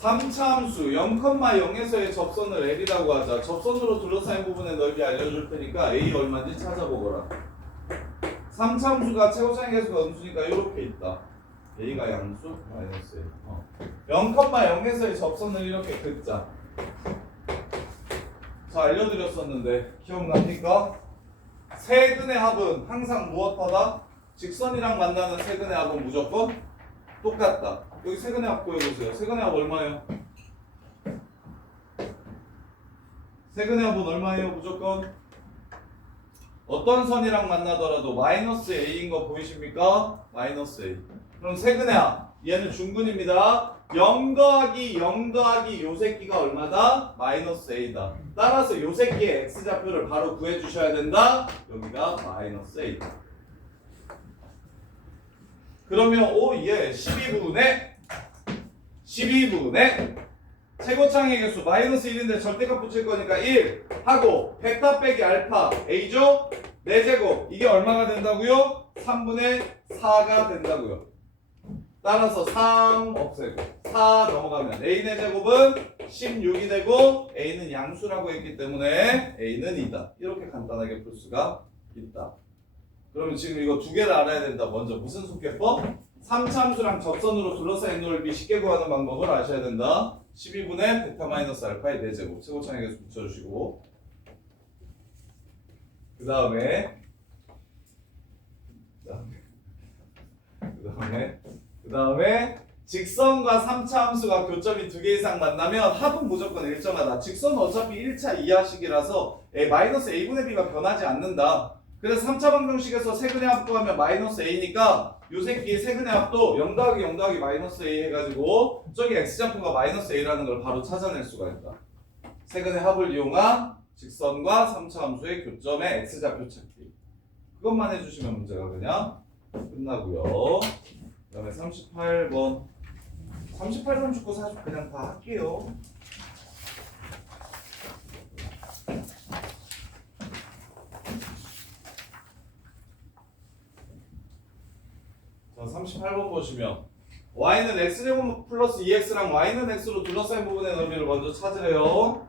3차 함수 0,0에서의 접선을 L이라고 하자. 접선으로 둘러싸인 부분의 넓이 알려줄 테니까 A 얼마인지 찾아보거라. 3차 함수가 최고차의 계수가 음수니까 이렇게 있다. A가 양수 마이너스 A. 0,0에서의 접선을 이렇게 긋자. 자, 알려드렸었는데 기억납니까? 세근의 합은 항상 무엇하다? 직선이랑 만나는 세근의 합은 무조건 똑같다. 여기 세근의 합 보여보세요. 세근의 합 얼마예요? 세근의 합은 얼마예요? 무조건 어떤 선이랑 만나더라도 마이너스 A인 거 보이십니까? 마이너스 A. 그럼 세근의 합 얘는 중근입니다. 0 더하기 0 더하기 요 새끼가 얼마다? 마이너스 A다. 따라서 요 새끼의 X좌표를 바로 구해주셔야 된다. 여기가 마이너스 A다. 그러면 오예 12분의 최고차의 개수 마이너스 1인데 절대값 붙일 거니까 1 하고 베타 빼기 알파 A죠? 4제곱 이게 얼마가 된다고요? 3분의 4가 된다고요. 따라서 3 없애고 4 넘어가면 A의 제곱은 16이 되고 A는 양수라고 했기 때문에 A는 2다. 이렇게 간단하게 풀 수가 있다. 그러면 지금 이거 두 개를 알아야 된다. 먼저 무슨 속개법? 3차 함수랑 접선으로 둘러싸인 넓이 쉽게 구하는 방법을 아셔야 된다. 12분의 베타 마이너스 알파의 4제곱 최고차의 개수 붙여주시고 그 다음에 직선과 3차 함수가 교점이 2개 이상 만나면 합은 무조건 일정하다. 직선은 어차피 1차 이하식이라서 마이너스 A분의 B가 변하지 않는다. 그래서 3차 방정식에서 세근의 합 구하면 마이너스 A니까 요 새끼의 세근의 합도 0 더하기 0 더하기 마이너스 A 해가지고 저기 X좌표가 마이너스 A라는 걸 바로 찾아낼 수가 있다. 세근의 합을 이용한 직선과 3차 함수의 교점의 X좌표 찾기. 그것만 해주시면 문제가 그냥 끝나고요. 그 다음에 38번 38번 축구 사실 그냥 다 할게요. 자, 38번 보시면 y는 x제곱 플러스 2x랑 y는 x로 둘러싸인 부분의 넓이를 먼저 찾으래요.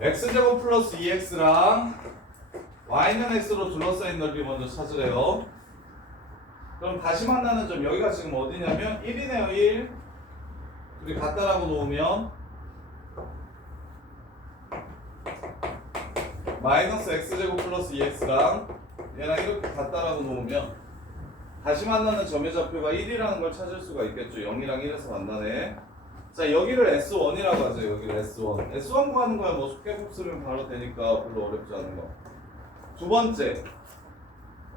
x제곱 플러스 2x랑 y는 x로 둘러싸인 넓이 먼저 찾으래요. 그럼 다시 만나는 점 여기가 지금 어디냐면 1이네요. 1 둘이 같다라고 놓으면 마이너스 x제곱 플러스 2x랑 얘랑 이렇게 같다라고 놓으면 다시 만나는 점의 좌표가 1이라는 걸 찾을 수가 있겠죠. 0이랑 1에서 만나네. 자, 여기를 S1이라고 하죠. 여기를 S1. S1 구하는 거야 뭐 속개법 쓰면 바로 되니까 별로 어렵지 않은 거. 두 번째,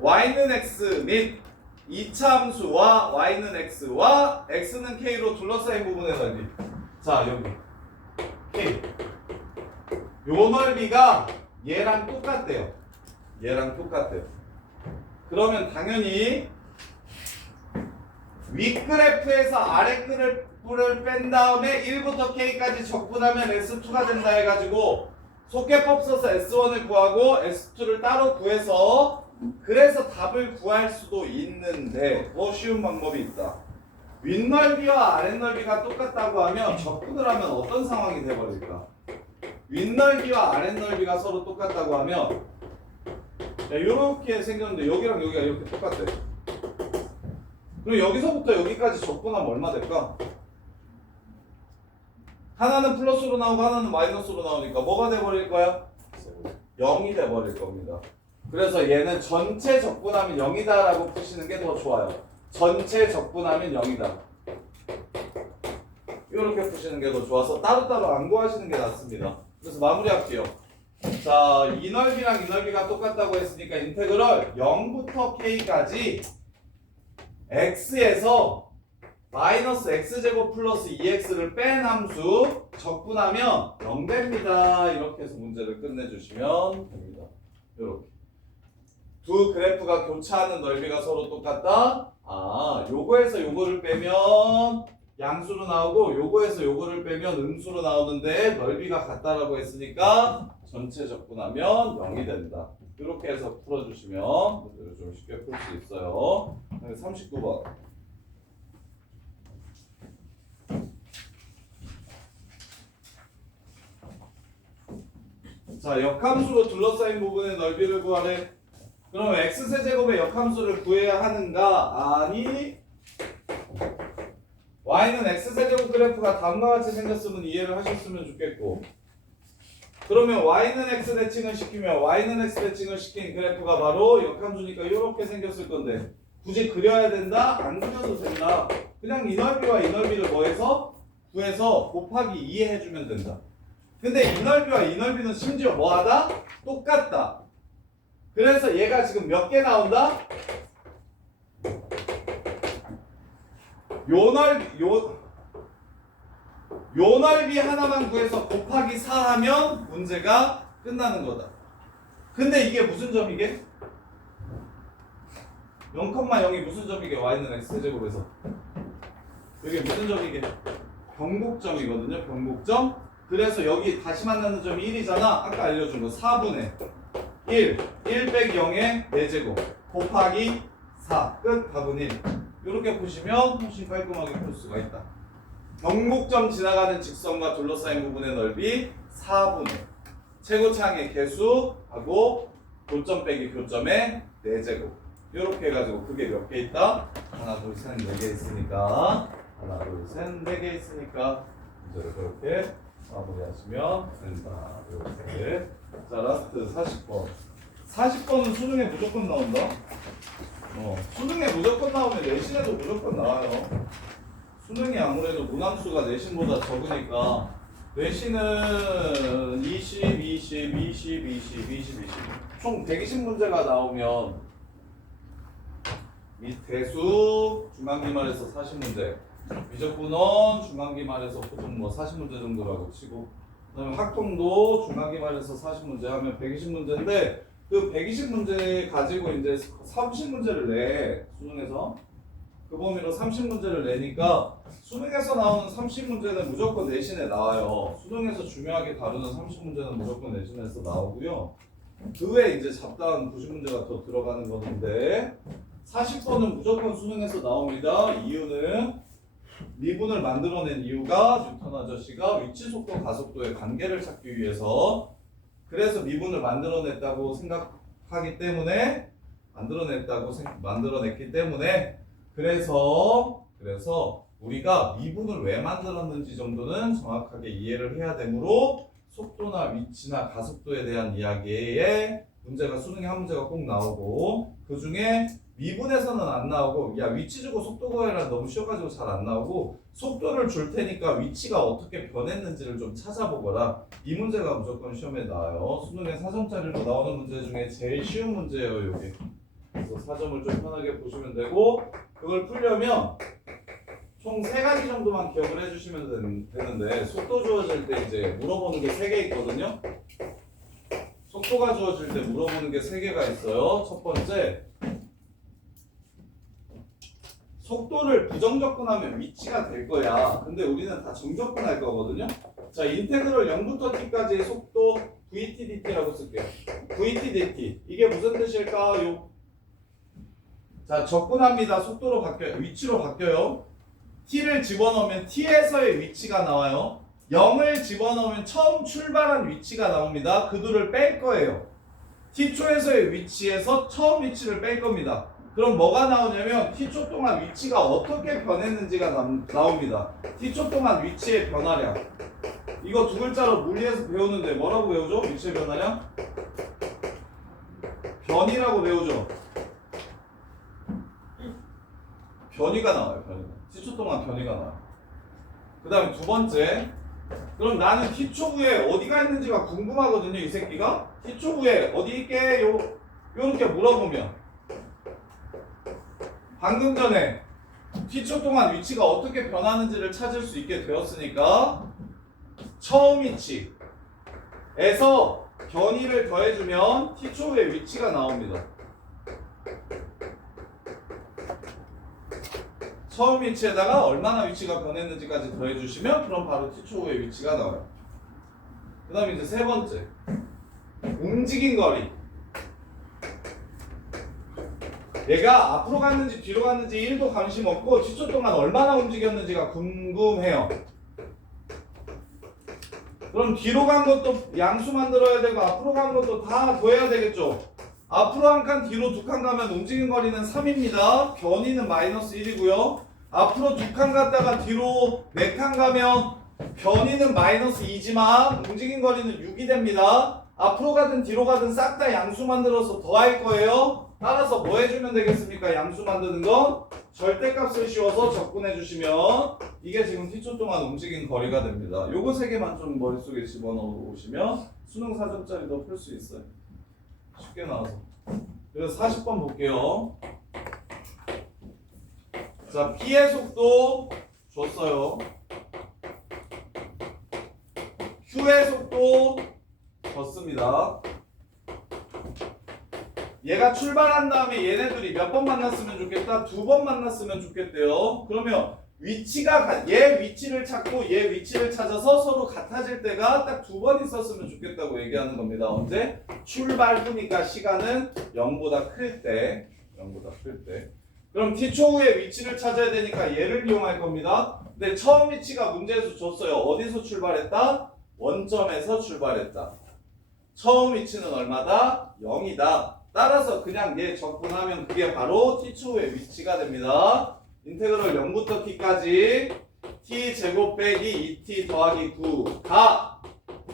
y는 x 및 2차 함수와 y는 x와 x는 k로 둘러싸인 부분의 넓이. 자, 여기 k. 요 넓이가 얘랑 똑같대요. 얘랑 똑같대요. 그러면 당연히 윗그래프에서 아랫그래프를 뺀 다음에 1부터 k까지 적분하면 S2가 된다 해가지고 속개법 써서 S1을 구하고 S2를 따로 구해서 그래서 답을 구할 수도 있는데 더 쉬운 방법이 있다. 윗넓이와 아랫넓이가 똑같다고 하면 적분을 하면 어떤 상황이 돼버릴까? 윗넓이와 아랫넓이가 서로 똑같다고 하면 이렇게 생겼는데 여기랑 여기가 이렇게 똑같대. 그럼 여기서부터 여기까지 적분하면 얼마 될까? 하나는 플러스로 나오고 하나는 마이너스로 나오니까 뭐가 돼버릴 거야? 0이 돼버릴 겁니다. 그래서 얘는 전체 적분하면 0이다라고 푸시는 게 더 좋아요. 전체 적분하면 0이다. 이렇게 푸시는 게 더 좋아서 따로따로 안 구하시는 게 낫습니다. 그래서 마무리할게요. 자, 이 넓이랑 이 넓이가 똑같다고 했으니까 인테그럴 0부터 k까지 x에서 마이너스 x제곱 플러스 2x를 뺀 함수 적분하면 0 됩니다. 이렇게 해서 문제를 끝내주시면 됩니다. 이렇게 두 그래프가 교차하는 넓이가 서로 똑같다. 아, 요거에서 요거를 빼면 양수로 나오고 요거에서 요거를 빼면 음수로 나오는데 넓이가 같다라고 했으니까 전체 적분하면 0이 된다. 이렇게 해서 풀어주시면 문제를 좀 쉽게 풀 수 있어요. 39번. 자, 역함수로 둘러싸인 부분의 넓이를 구하래. 그럼 x세제곱의 역함수를 구해야 하는가? 아니, y는 x세제곱 그래프가 다음과 같이 생겼으면 이해를 하셨으면 좋겠고, 그러면 y는 x 대칭을 시키면 y는 x 대칭을 시킨 그래프가 바로 역함수니까 이렇게 생겼을 건데 굳이 그려야 된다? 안 그려도 된다. 그냥 이 넓이와 이 넓이를 뭐해서? 구해서 곱하기 2 해주면 된다. 근데 이 넓이와 이 넓이는 심지어 뭐하다? 똑같다. 그래서 얘가 지금 몇 개 나온다? 요 넓이 하나만 구해서 곱하기 4 하면 문제가 끝나는 거다. 근데 이게 무슨 점이게? 0,0이 무슨 점이게? y는 x제곱에서 이게 무슨 점이게? 변곡점이거든요. 변곡점. 그래서 여기 다시 만나는 점이 1이잖아. 아까 알려준 거 4분의 1 빼기 0의 4제곱 곱하기 4 끝. 답은 1. 이렇게 보시면 훨씬 깔끔하게 풀 수가 있다. 변곡점 지나가는 직선과 둘러싸인 부분의 넓이 4분의 최고차항의 개수하고 교점 빼기 교점의 4제곱 이렇게 해가지고 그게 몇 개 있다? 하나 둘 셋 4개 있으니까 하나 둘 셋 4개 있으니까 문제를 그렇게 마무리하시면 된다. 이렇게. 자, 라스트 40번. 40번은 수능에 무조건 나온다. 수능에 무조건 나오면 내신에도 무조건 나와요. 수능이 아무래도 문항수가 내신보다 적으니까 내신은 20, 20, 20, 20, 20, 20 총 120문제가 나오면 대수 중간기말에서 40문제 미적분원 중간기말에서 보통 40문제 정도라고 치고 그다음에 학통도 중간기말에서 40문제 하면 120문제인데 그 120문제 가지고 이제 30문제를 내 수능에서 그 범위로 30문제를 내니까 수능에서 나오는 30문제는 무조건 내신에 나와요. 수능에서 중요하게 다루는 30문제는 무조건 내신에서 나오고요. 그 외에 이제 잡다한 90문제가 더 들어가는 건데 40번은 무조건 수능에서 나옵니다. 이유는 미분을 만들어낸 이유가 뉴턴 아저씨가 위치 속도 가속도의 관계를 찾기 위해서 그래서 미분을 만들어냈다고 생각하기 때문에 만들어냈기 때문에 그래서 우리가 미분을 왜 만들었는지 정도는 정확하게 이해를 해야 되므로 속도나 위치나 가속도에 대한 이야기에 문제가 수능에 한 문제가 꼭 나오고 그 중에 미분에서는 안 나오고 야 위치 주고 속도 구해라 너무 쉬워가지고 잘 안 나오고 속도를 줄 테니까 위치가 어떻게 변했는지를 좀 찾아보거라. 이 문제가 무조건 시험에 나와요. 수능에 4점짜리로 나오는 문제 중에 제일 쉬운 문제예요. 요게. 그래서 4점을 좀 편하게 보시면 되고 그걸 풀려면 총 3가지 정도만 기억을 해주시면 되는데 속도 주어질 때 이제 물어보는 게 3개 있거든요. 속도가 주어질 때 물어보는 게 3개가 있어요. 첫 번째 속도를 부정적분하면 위치가 될 거야. 근데 우리는 다 정적분할 거거든요. 자, 인테그럴 0부터 t까지의 속도 VT/dt라고 쓸게요. VT/dt 이게 무슨 뜻일까요? 자, 적분합니다. 속도로 바뀌어요. 위치로 바뀌어요. t를 집어넣으면 t에서의 위치가 나와요. 0을 집어넣으면 처음 출발한 위치가 나옵니다. 그 둘을 뺄 거예요. t초에서의 위치에서 처음 위치를 뺄 겁니다. 그럼 뭐가 나오냐면 t초 동안 위치가 어떻게 변했는지가 나옵니다. t초 동안 위치의 변화량. 이거 두 글자로 물리에서 배우는데 뭐라고 배우죠? 위치의 변화량? 변이라고 배우죠. 변이가 나와요. 변이가. t초 동안 변이가 나와요. 그 다음에 두 번째, 그럼 나는 t초부에 어디가 있는지가 궁금하거든요. 이 새끼가 t초부에 어디 있게 요렇게 물어보면 방금 전에 t초 동안 위치가 어떻게 변하는지를 찾을 수 있게 되었으니까 처음 위치에서 변이를 더해주면 t초의 위치가 나옵니다. 처음 위치에다가 얼마나 위치가 변했는지까지 더해주시면 그럼 바로 t초의 위치가 나와요. 그 다음에 이제 세 번째, 움직인 거리. 얘가 앞으로 갔는지 뒤로 갔는지 1도 관심 없고 t초 동안 얼마나 움직였는지가 궁금해요. 그럼 뒤로 간 것도 양수 만들어야 되고 앞으로 간 것도 다 더해야 되겠죠. 앞으로 한 칸 뒤로 두 칸 가면 움직인 거리는 3입니다. 변이는 마이너스 1이고요. 앞으로 두 칸 갔다가 뒤로 4칸 가면 변이는 마이너스 2지만 움직인 거리는 6이 됩니다. 앞으로 가든 뒤로 가든 싹 다 양수 만들어서 더할 거예요. 따라서 뭐 해주면 되겠습니까? 양수 만드는 건 절대값을 씌워서 접근해 주시면 이게 지금 t초 동안 움직인 거리가 됩니다. 요거 세 개만 좀 머릿속에 집어넣으시면 수능 4점짜리도 풀 수 있어요. 쉽게 나와서. 그래서 40번 볼게요. 자, P의 속도 줬어요. Q의 속도 줬습니다. 얘가 출발한 다음에 얘네들이 몇 번 만났으면 좋겠다? 2번 만났으면 좋겠대요. 그러면 위치가 얘 위치를 찾고 얘 위치를 찾아서 서로 같아질 때가 딱 2번 있었으면 좋겠다고 얘기하는 겁니다. 언제? 출발 후니까 시간은 0보다 클 때. 0보다 클 때. 그럼 t초 후에 위치를 찾아야 되니까 얘를 이용할 겁니다. 근데 처음 위치가 문제에서 줬어요. 어디서 출발했다? 원점에서 출발했다. 처음 위치는 얼마다? 0이다. 따라서 그냥 얘 적분하면 그게 바로 t초 후의 위치가 됩니다. 인테그럴 0부터 t까지 t제곱 빼기 2t 더하기 9가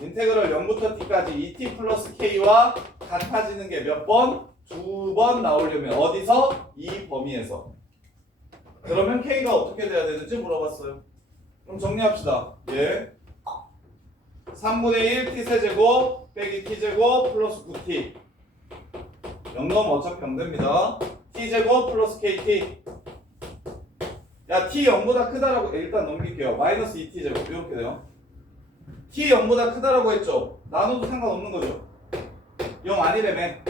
인테그럴 0부터 t까지 2t 플러스 k와 같아지는 게 몇 번? 2번 나오려면 어디서? 이 범위에서. 그러면 k가 어떻게 돼야 되는지 물어봤어요. 그럼 정리합시다. 예. 3분의 1 t세제곱 빼기 t제곱 플러스 9t 0 넣으면 어차피 0 됩니다. t제곱 플러스 kt. 야, t 0보다 크다라고 일단 넘길게요. 마이너스 2t제곱 이렇게 돼요. t 0보다 크다라고 했죠. 나눠도 상관없는 거죠. 0 아니래매.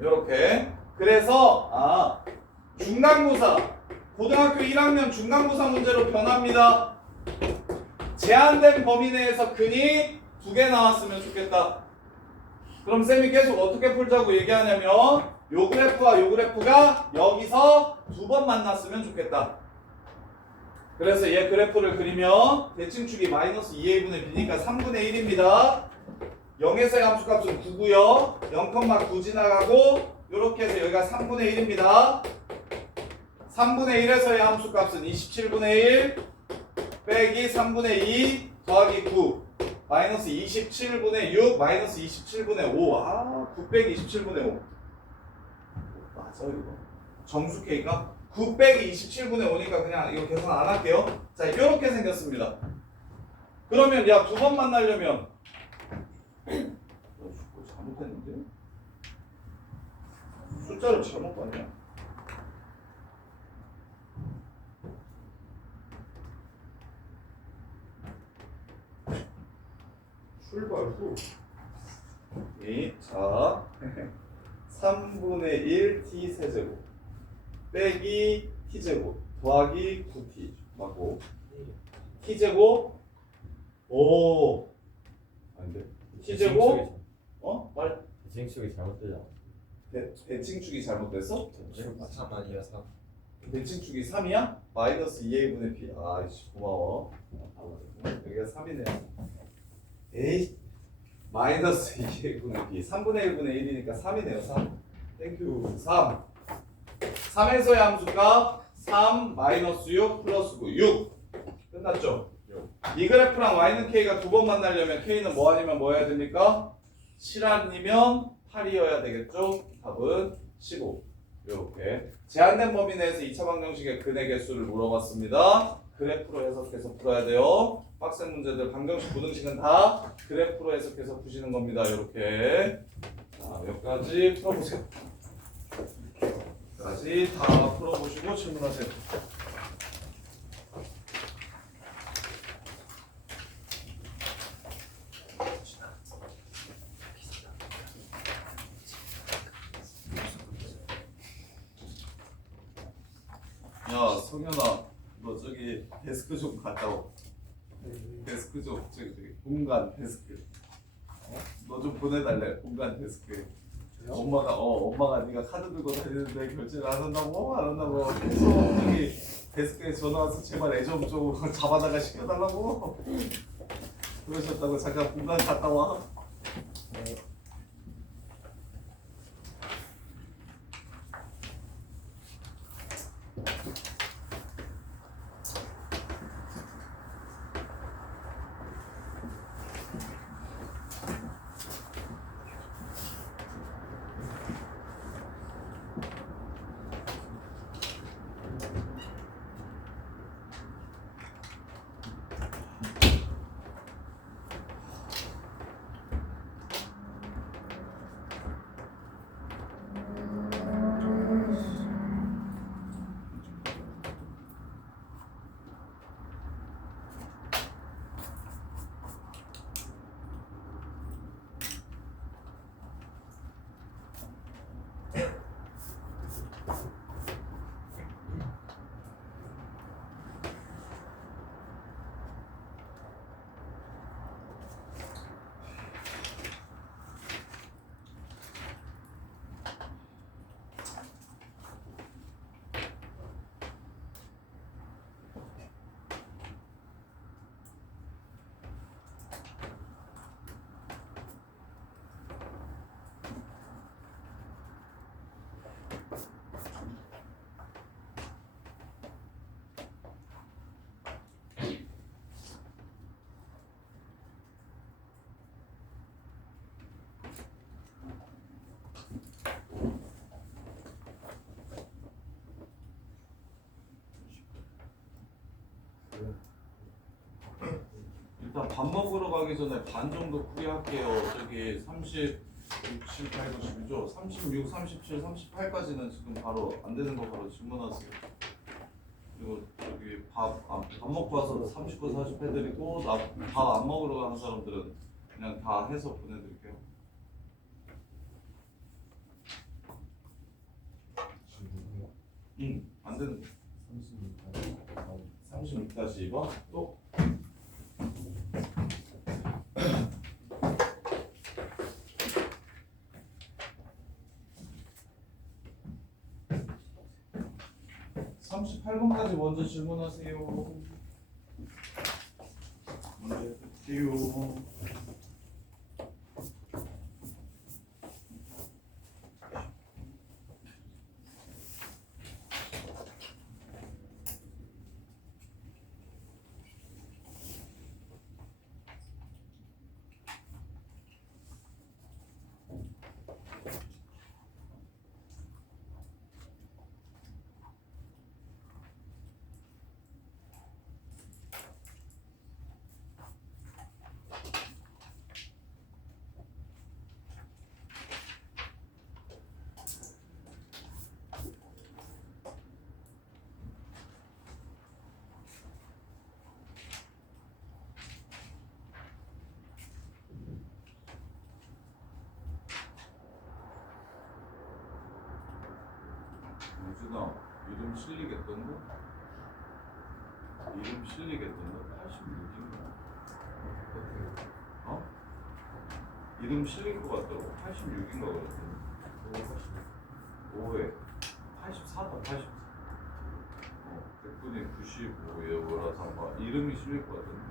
이렇게. 그래서 중간고사 고등학교 1학년 중간고사 문제로 변합니다. 제한된 범위 내에서 근이 2개 나왔으면 좋겠다. 그럼 쌤이 계속 어떻게 풀자고 얘기하냐면 요 그래프와 요 그래프가 여기서 2번 만났으면 좋겠다. 그래서 얘 그래프를 그리면 대칭축이 마이너스 2a분의 b니까 3분의 1입니다. 0에서의 함수값은 9고요. 0,9 지나가고 이렇게 해서 여기가 3분의 1입니다. 3분의 1에서의 함수값은 27분의 1 빼기 3분의 2 더하기 9 마이너스 27분의 6 마이너스 27분의 5 9 빼기 27분의 5 맞아 이거 정수 K가 9 빼기 27분의 5니까 그냥 이거 계산 안 할게요. 자 이렇게 생겼습니다. 그러면 야 2번 만나려면 잘못했는데? 숫자를 잘못 봤냐? 출발 후. 자, 3분의 1 t 세제곱 빼기 t제곱 더하기 9t 맞고 t제곱 오 아닌데 t제곱 말 대칭축이 잘못되잖아. 대칭축이 잘못됐어? 3 아니야 3. 대칭축이 3이야? 마이너스 2a분의 b 아이씨 고마워. 여기가 3이네요. 에이 마이너스 2a분의 b 3분의 1분의 1이니까 3이네요. 3 땡큐 3 3에서의 함수가 3 마이너스 6 플러스 9 6 끝났죠? 이 그래프랑 y는 k가 2번 만나려면 k는 뭐 아니면 뭐 해야 됩니까? 7 아니면 8이어야 되겠죠? 답은 15. 이렇게 제한된 범위 내에서 2차 방정식의 근의 개수를 물어봤습니다. 그래프로 해석해서 풀어야 돼요. 빡센 문제들 방정식 부등식은 다 그래프로 해석해서 푸시는 겁니다. 이렇게 자, 여기까지 풀어보세요. 여기까지 다 풀어보시고 질문하세요. 야 성현아 너 저기 데스크 좀 갔다 와. 데스크 좀 저기 공간 데스크 너 좀 보내달래. 공간 데스크에. 엄마가 네가 카드 들고 다니는데 결제를 안 한다고 계속 저기 데스크에 전화 와서 제발 애 좀 잡아다가 시켜달라고 그러셨다고. 잠깐 공간 갔다 와. 일단 밥 먹으러 가기 전에 반 정도 풀이할게요. 저기 36, 7, 8, 9, 10이죠. 36, 37, 38까지는 지금 바로 안 되는 거 바로 질문하세요. 그리고 저기 밥 먹고 와서 39, 40 해드리고 밥 안 먹으러 가는 사람들은 그냥 다 해서 보내드릴게요. 안 되는 거. 36-2번 또. 삼 38번까지 먼저 질문하세요. 문제 볼게요. 유준아, 이름 실리겠던 거? 이름 실리겠던 거? 86인가? 어? 이름 실릴 것 같더라고. 86인가 그랬더니 5회 84다 84. 백분이 95예요. 뭐라서 아마 이름이 실릴 것 같던데.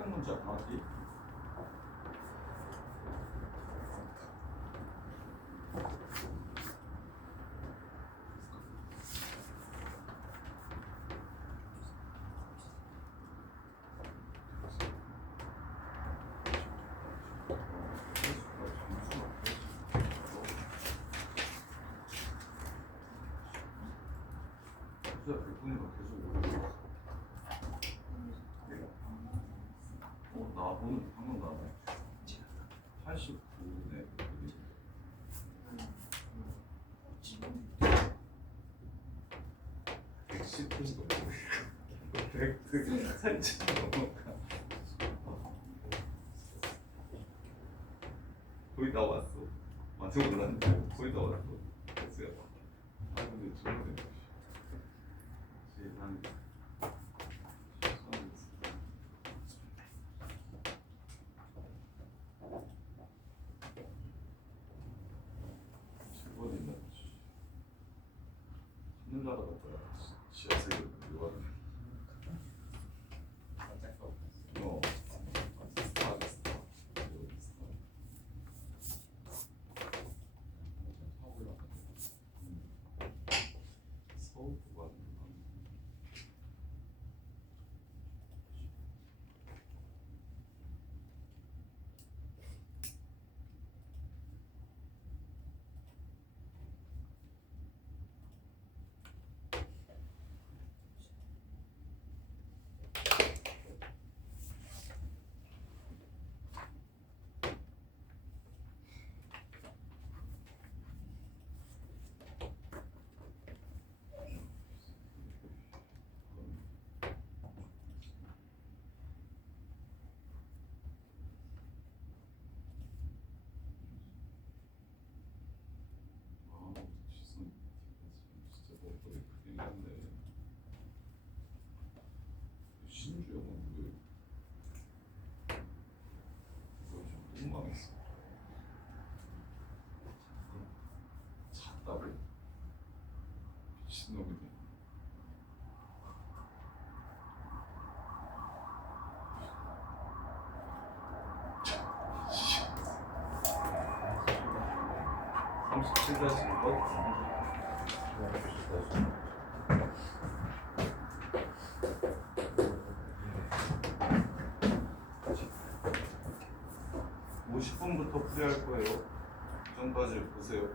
학교 문제 안 하지? 진짜 100분이가 계속 오래 걸렸어. 나 오늘 방금 나네. 89네. 110분도 100분 살짝 넘어가. 거의 다 왔어. 완전 올랐는데 거의 다 왔어. 됐어요. 아 근데 저거는 세상에. 직원이나 하늘나라 갔다가 지하철 요한 어 스타 서울 구간 신주 영화 왜 이거 좀 너무 망했어. 잤다고 미친놈이네. (37 다시 1번) 50분부터 풀이할 거예요. 그 전까지 보세요.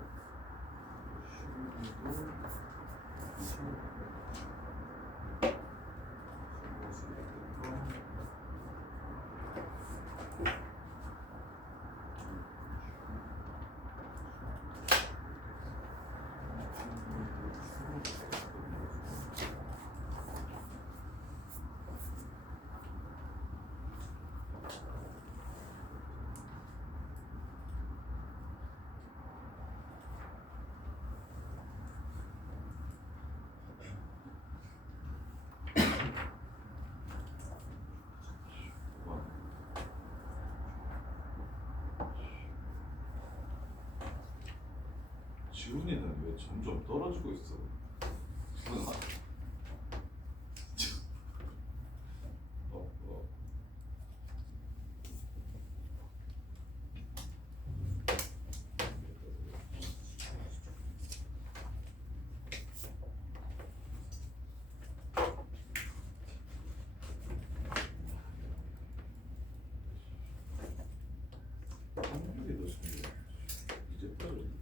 지훈이는 왜 점점 떨어지고 있어? 지훈아. 어. 한국에 너 지금 이제 떨어지고 있지.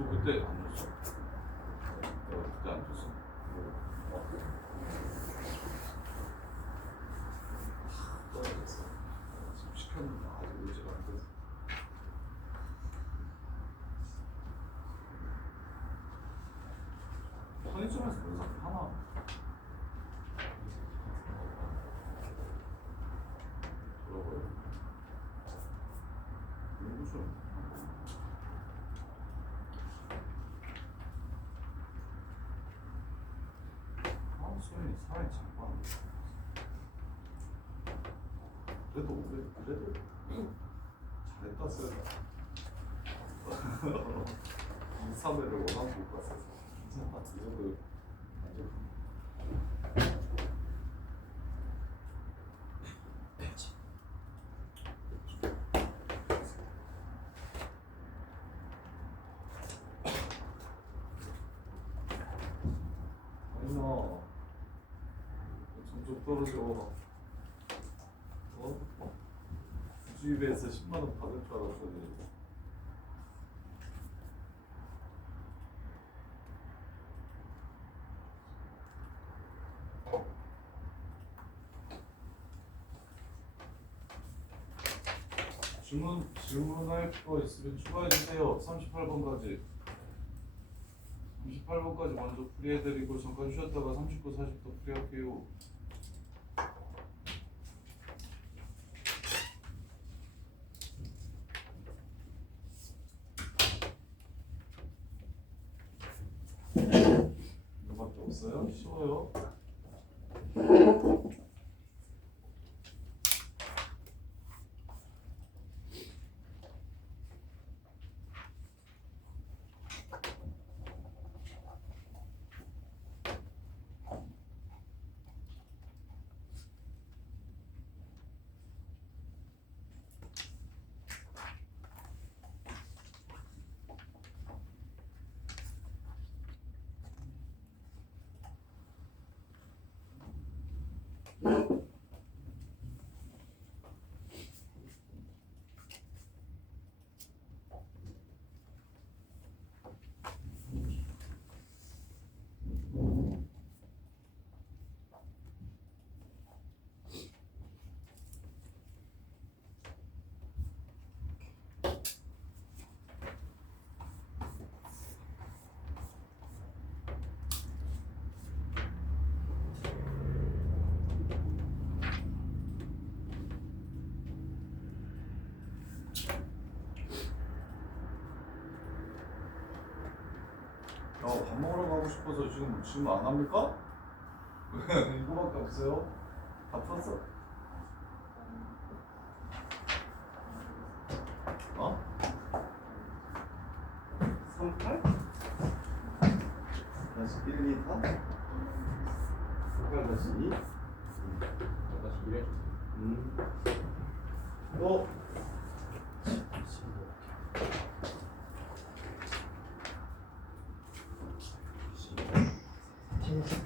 너 그때 안 줬어? 내가 그때 안 줬어. 떨어졌어. 지금 시켰는데 아직 오지가 안 돼서. 편의점에서 뭐 하나? 뭐라고요? 이거 좀. 소연이 사람이 자꾸 안 돼. 그래도 잘했다 소연아. 2, 3회를 워낙 못 봤어서 괜찮아. 이 정도 아니야. 점점 떨어져. 주입에서 10만 원 받을 줄 알았더니. 질문할 거 있으면 추가해 주세요. 38번까지. 38번까지 먼저 풀이해드리고 잠깐 쉬었다가 39, 40도 풀이할게요. 이거밖에 없어요? 쉬워요. 밥 먹으러 가고 싶어서 지금 안 합니까? 왜 이거밖에 없어요? 다 풀었어. 어? 38? 다시 1, 2, 4? 38 다시 2? 다시 이래. 또?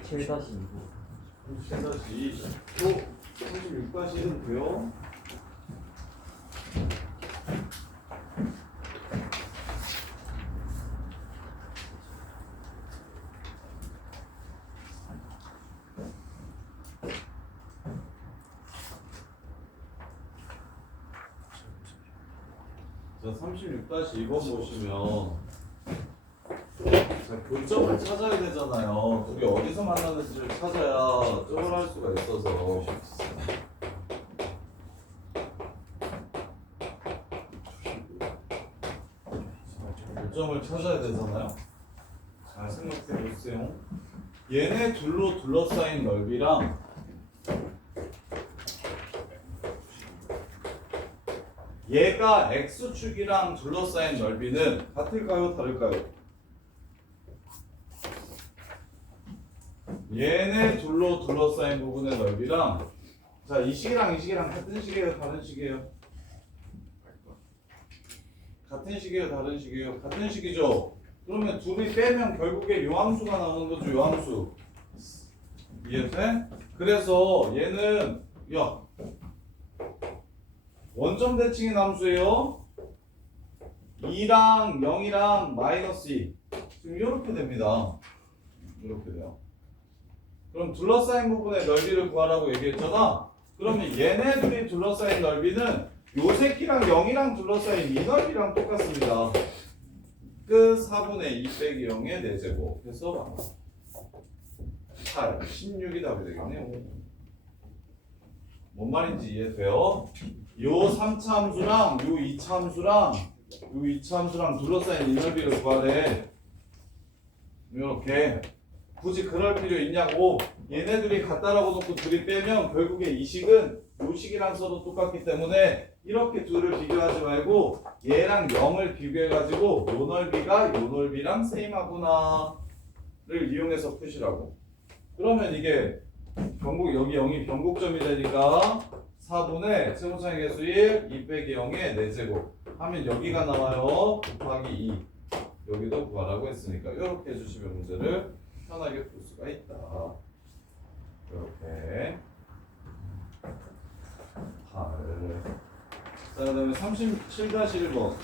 7-2고 37-2. 또 36-1은 돼요? 자, 36-2번 보시면 자, 교점을 찾아야 되잖아요. 둘이 어디서 만나는지를 찾아야 점을 할 수가 있어서 교점을 찾아야 되잖아요. 잘 생각해 보세요. 얘네 둘로 둘러싸인 넓이랑 얘가 X축이랑 둘러싸인 넓이는 같을까요? 다를까요? 얘네 둘로 둘러싸인 부분의 넓이랑 자, 이 식이랑 이 식이랑 같은 식이에요? 다른 식이에요? 같은 식이에요? 다른 식이에요? 같은 식이죠? 그러면 둘이 빼면 결국에 요함수가 나오는 거죠. 요함수. 이해돼? 그래서 얘는 야 원점 대칭의 함수예요. 2랑 0이랑 마이너스 2 지금 이렇게 됩니다. 이렇게 돼요. 그럼 둘러싸인 부분의 넓이를 구하라고 얘기했잖아. 그러면 얘네들이 둘러싸인 넓이는 요 새끼랑 0이랑 둘러싸인 이 넓이랑 똑같습니다. 끝 4분의 2 빼기 0의 4제곱 해서 8, 16이 답이 되겠네요. 뭔 말인지 이해돼요? 요 3차 함수랑 요 2차 함수랑 요 2차 함수랑 둘러싸인 이 넓이를 구하래. 이렇게 굳이 그럴 필요 있냐고. 얘네들이 같다라고 놓고 둘이 빼면 결국에 이 식은 요 식이랑 써도 똑같기 때문에 이렇게 둘을 비교하지 말고 얘랑 0을 비교해가지고 요 넓이가 요 넓이랑 세임하구나를 이용해서 푸시라고. 그러면 이게 여기 0이 변곡점이 되니까 4분의 세모차의 개수 1, 2 빼기 0의 4제곱 하면 여기가 나와요. 곱하기 2. 여기도 구하라고 했으니까 이렇게 해주시면 문제를 편하게 풀 수가 있다. 이렇게 8. 자, 그 다음에 37-1번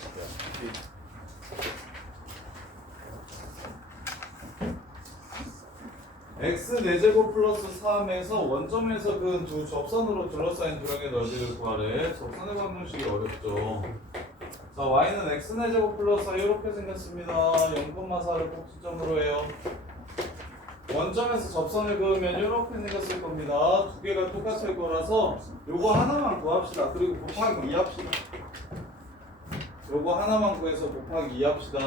x 4제곱 플러스 3에서 원점에서 그 두 접선으로 둘러싸인 두각의 넓이를 구하래. 접선의 방정식이 어렵죠. 자, y는 x 4제곱 플러스 4 이렇게 생겼습니다. 0,4를 꼭지점으로 해요. 원점에서 접선을 그으면 이렇게 생겼을 겁니다. 두 개가 똑같을 거라서 요거 하나만 구합시다. 그리고 곱하기 2 합시다. 요거 하나만 구해서 곱하기 2 합시다.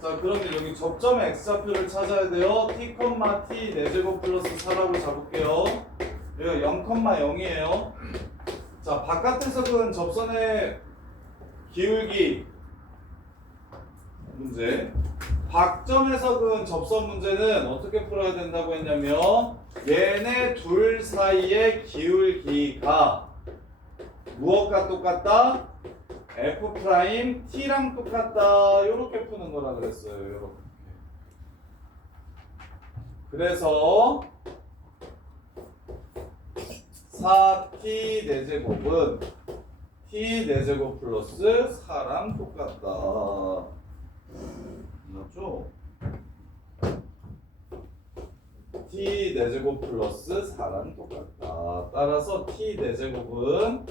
자, 그러면 여기 접점의 x좌표를 찾아야 돼요. t, t 4제곱 플러스 4라고 잡을게요. 여기가 0,0이에요. 자, 바깥에서 그은 접선의 기울기 문제. 박점에서 그은 접선 문제는 어떻게 풀어야 된다고 했냐면 얘네 둘 사이의 기울기가 무엇과 똑같다? F 프라임 T랑 똑같다. 이렇게 푸는 거라 그랬어요. 이렇게. 그래서 4T 4제곱은 T 4제곱 플러스 4랑 똑같다. 맞죠? T 4제곱 플러스 4랑 똑같다. 따라서 T 4제곱은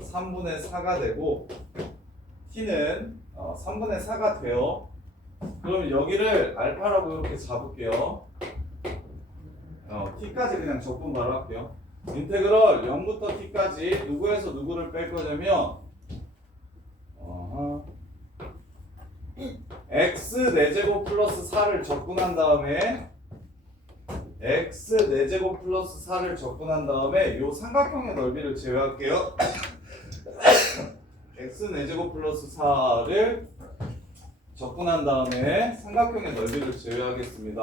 3분의 4가 되고 T는 3분의 4가 돼요. 그럼 여기를 알파라고 이렇게 잡을게요. T까지 그냥 적분 바로 할게요. 인테그럴 0부터 T까지 누구에서 누구를 뺄 거냐면 x 4제곱 플러스 4를 적분한 다음에 x 4제곱 플러스 4를 적분한 다음에 요 삼각형의 넓이를 제외할게요. x 4제곱 플러스 4를 적분한 다음에 삼각형의 넓이를 제외하겠습니다.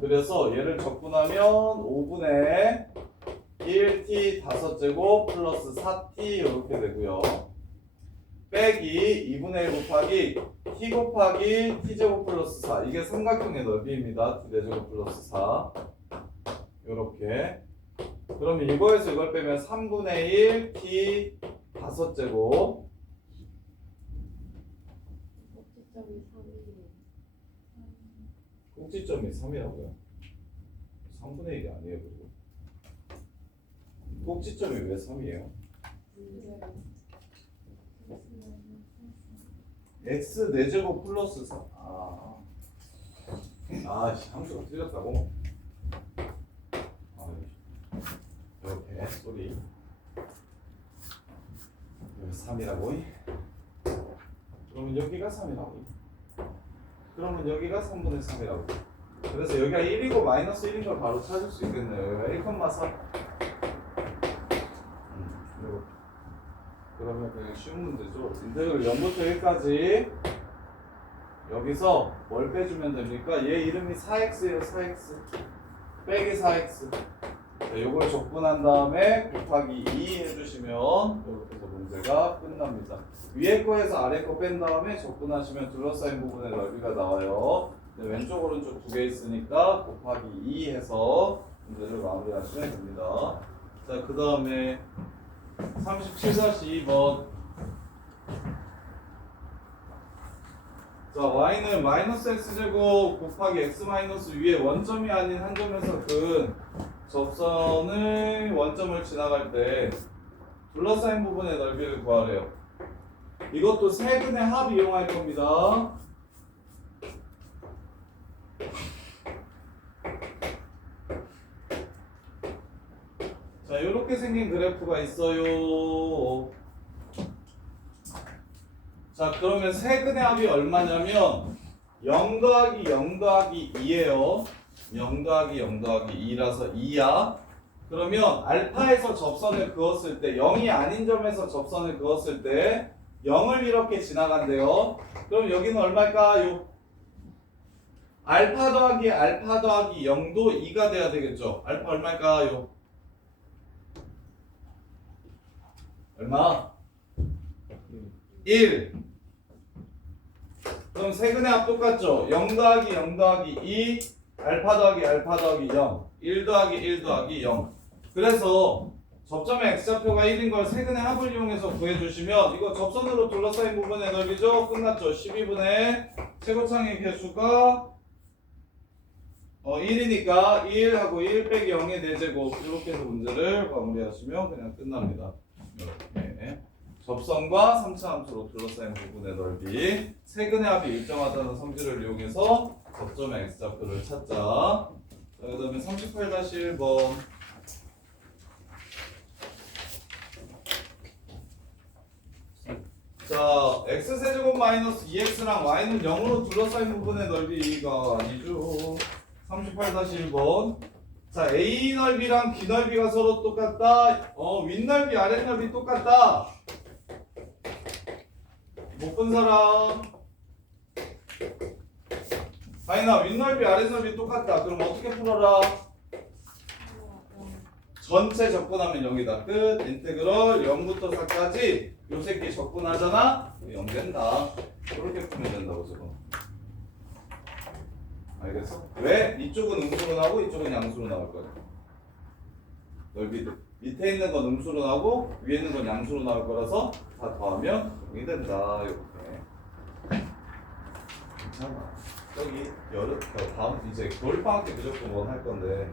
그래서 얘를 적분하면 5분의 1t 5제곱 플러스 4t 이렇게 되고요. 빼기 2분의 1 곱하기 t 곱하기 t제곱 플러스 4 이게 삼각형의 넓이입니다. t 4제곱 플러스 4 이렇게. 그러면 이거에서 이걸 빼면 3분의 1 t 5제곱 꼭지점이 3이라고요? 3분의 1이 아니에요. 그리고 꼭지점이 왜 3이에요? x 4제곱 플러스 4 함수가 틀렸다고? 이렇게 소리 여기 3이라고? 그러면 여기가 3이라고? 그러면 여기가 3분의 3이라고. 그래서 여기가 1이고 마이너스 1인 걸 바로 찾을 수 있겠네요. 여기가 1,4 그러면 그냥 쉬운 문제죠. 인테그럴 0부터 1까지 여기서 뭘 빼주면 됩니까? 얘 이름이 4x예요. 4x 빼기 4x. 자, 요걸 적분한 다음에 곱하기 2 해주시면 이렇게 해서 문제가 끝납니다. 위에 거에서 아래 거 뺀 다음에 적분하시면 둘러싸인 부분의 넓이가 나와요. 왼쪽 오른쪽 두 개 있으니까 곱하기 2 해서 문제를 마무리하시면 됩니다. 자, 그 다음에 37-2번 자, y는 마이너스 x제곱 곱하기 x 마이너스 위에 원점이 아닌 한 점에서 그 접선의 원점을 지나갈 때 둘러싸인 부분의 넓이를 구하래요. 이것도 세근의 합 이용할 겁니다. 자, 이렇게 생긴 그래프가 있어요. 자, 그러면 세근의 합이 얼마냐면 0 더하기 0 더하기 2예요. 0 더하기 0 더하기 2라서 2야. 그러면 알파에서 접선을 그었을 때 0이 아닌 점에서 접선을 그었을 때 0을 이렇게 지나간대요. 그럼 여기는 얼마일까요? 알파 더하기 0도 2가 돼야 되겠죠. 알파 얼마일까요? 얼마? 1. 그럼 세근의 합 똑같죠? 0 더하기 0 더하기 2 알파 더하기 0 1 더하기 1 더하기 0. 그래서 접점의 x좌표가 1인 걸 세근의 합을 이용해서 구해주시면 이거 접선으로 둘러싸인 부분의 넓이죠? 끝났죠? 12분의 최고창의 개수가 1이니까 1하고 1 빼기 0의 4제곱 이렇게 해서 문제를 마무리하시면 그냥 끝납니다. 이렇게 접선과 3차 함수로 둘러싸인 부분의 넓이 세근의 합이 일정하다는 성질을 이용해서 접점의 x좌표를 찾자. 자, 그 다음에 38-1번 자, x세제곱 마이너스 2x랑 y는 0으로 둘러싸인 부분의 넓이가 아니죠. 38-1번 자, A 넓이랑 B 넓이가 서로 똑같다. 윗넓이 아랫넓이 똑같다. 못 본 사람. 아니나 윗넓이 아랫넓이 똑같다. 그럼 어떻게 풀어라? 전체 접근하면 0이다. 끝. 인테그럴 0부터 4까지 요 새끼 접근하잖아? 0 된다. 그렇게 풀면 된다고 지금. 알겠어? 왜? 이쪽은 음수로 나오고 이쪽은 양수로 나올 거야. 넓이들. 밑에 있는 건 음수로 나오고 위에 있는 건 양수로 나올 거라서 다 더하면 0이 된다. 이렇게. 괜찮아. 저기 다음 이제 겨울방학 때 무조건 원할 건데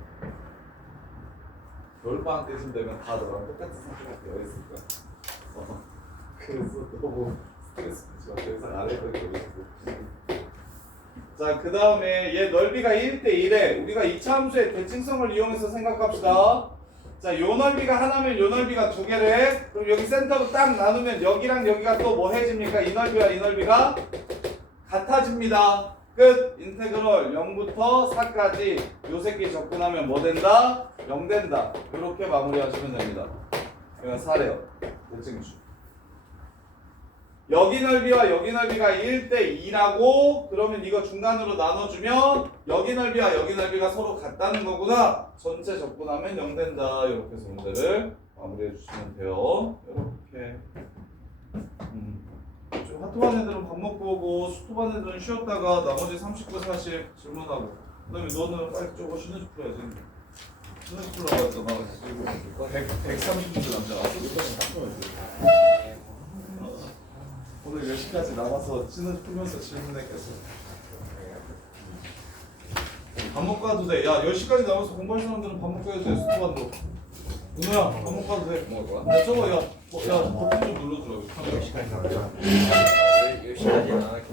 겨울방학 때 되면 다 너랑 똑같은 상태가 되어 있을 거야. 그래서 너무 스트레스 받지 마. 그래서 아래 거 있고. 자, 그 다음에 얘 넓이가 1대1에 우리가 2차 함수의 대칭성을 이용해서 생각합시다. 자, 요 넓이가 하나면 요 넓이가 두 개래. 그럼 여기 센터로 딱 나누면 여기랑 여기가 또 뭐 해집니까? 이 넓이와 이 넓이가 같아집니다. 끝. 인테그럴 0부터 4까지 요 새끼 접근하면 뭐 된다? 0 된다. 이렇게 마무리하시면 됩니다. 이건 4래요. 대칭수. 여기 넓이와 여기 넓이가 1대2라고 그러면 이거 중간으로 나눠주면 여기 넓이와 여기 넓이가 서로 같다는 거구나. 전체 접근하면 0 된다. 이렇게 해서 문제를 마무리해 주시면 돼요. 이렇게. 핫토반 애들은 밥 먹고 오고 수토반 애들은 쉬었다가 나머지 39, 40 질문하고 그 다음에 너는 빨리 저거 쉬는 집 풀어야지. 쉬는 집 풀라고 했잖아. 130분 남자 왔어? 오늘 10시까지 남아서 쉬는 풀면서 질문했겠어. 밥 먹고 가도 돼. 야, 10시까지 남아서 공부할 사람들은 밥 먹고 해도 돼. 수토반도. 은호야, 밥 먹고 가도 돼. 먹을 거야? 근데 저거 버튼 좀 눌러주라고. 10시까지 나가자. 10시까지는 안 할게.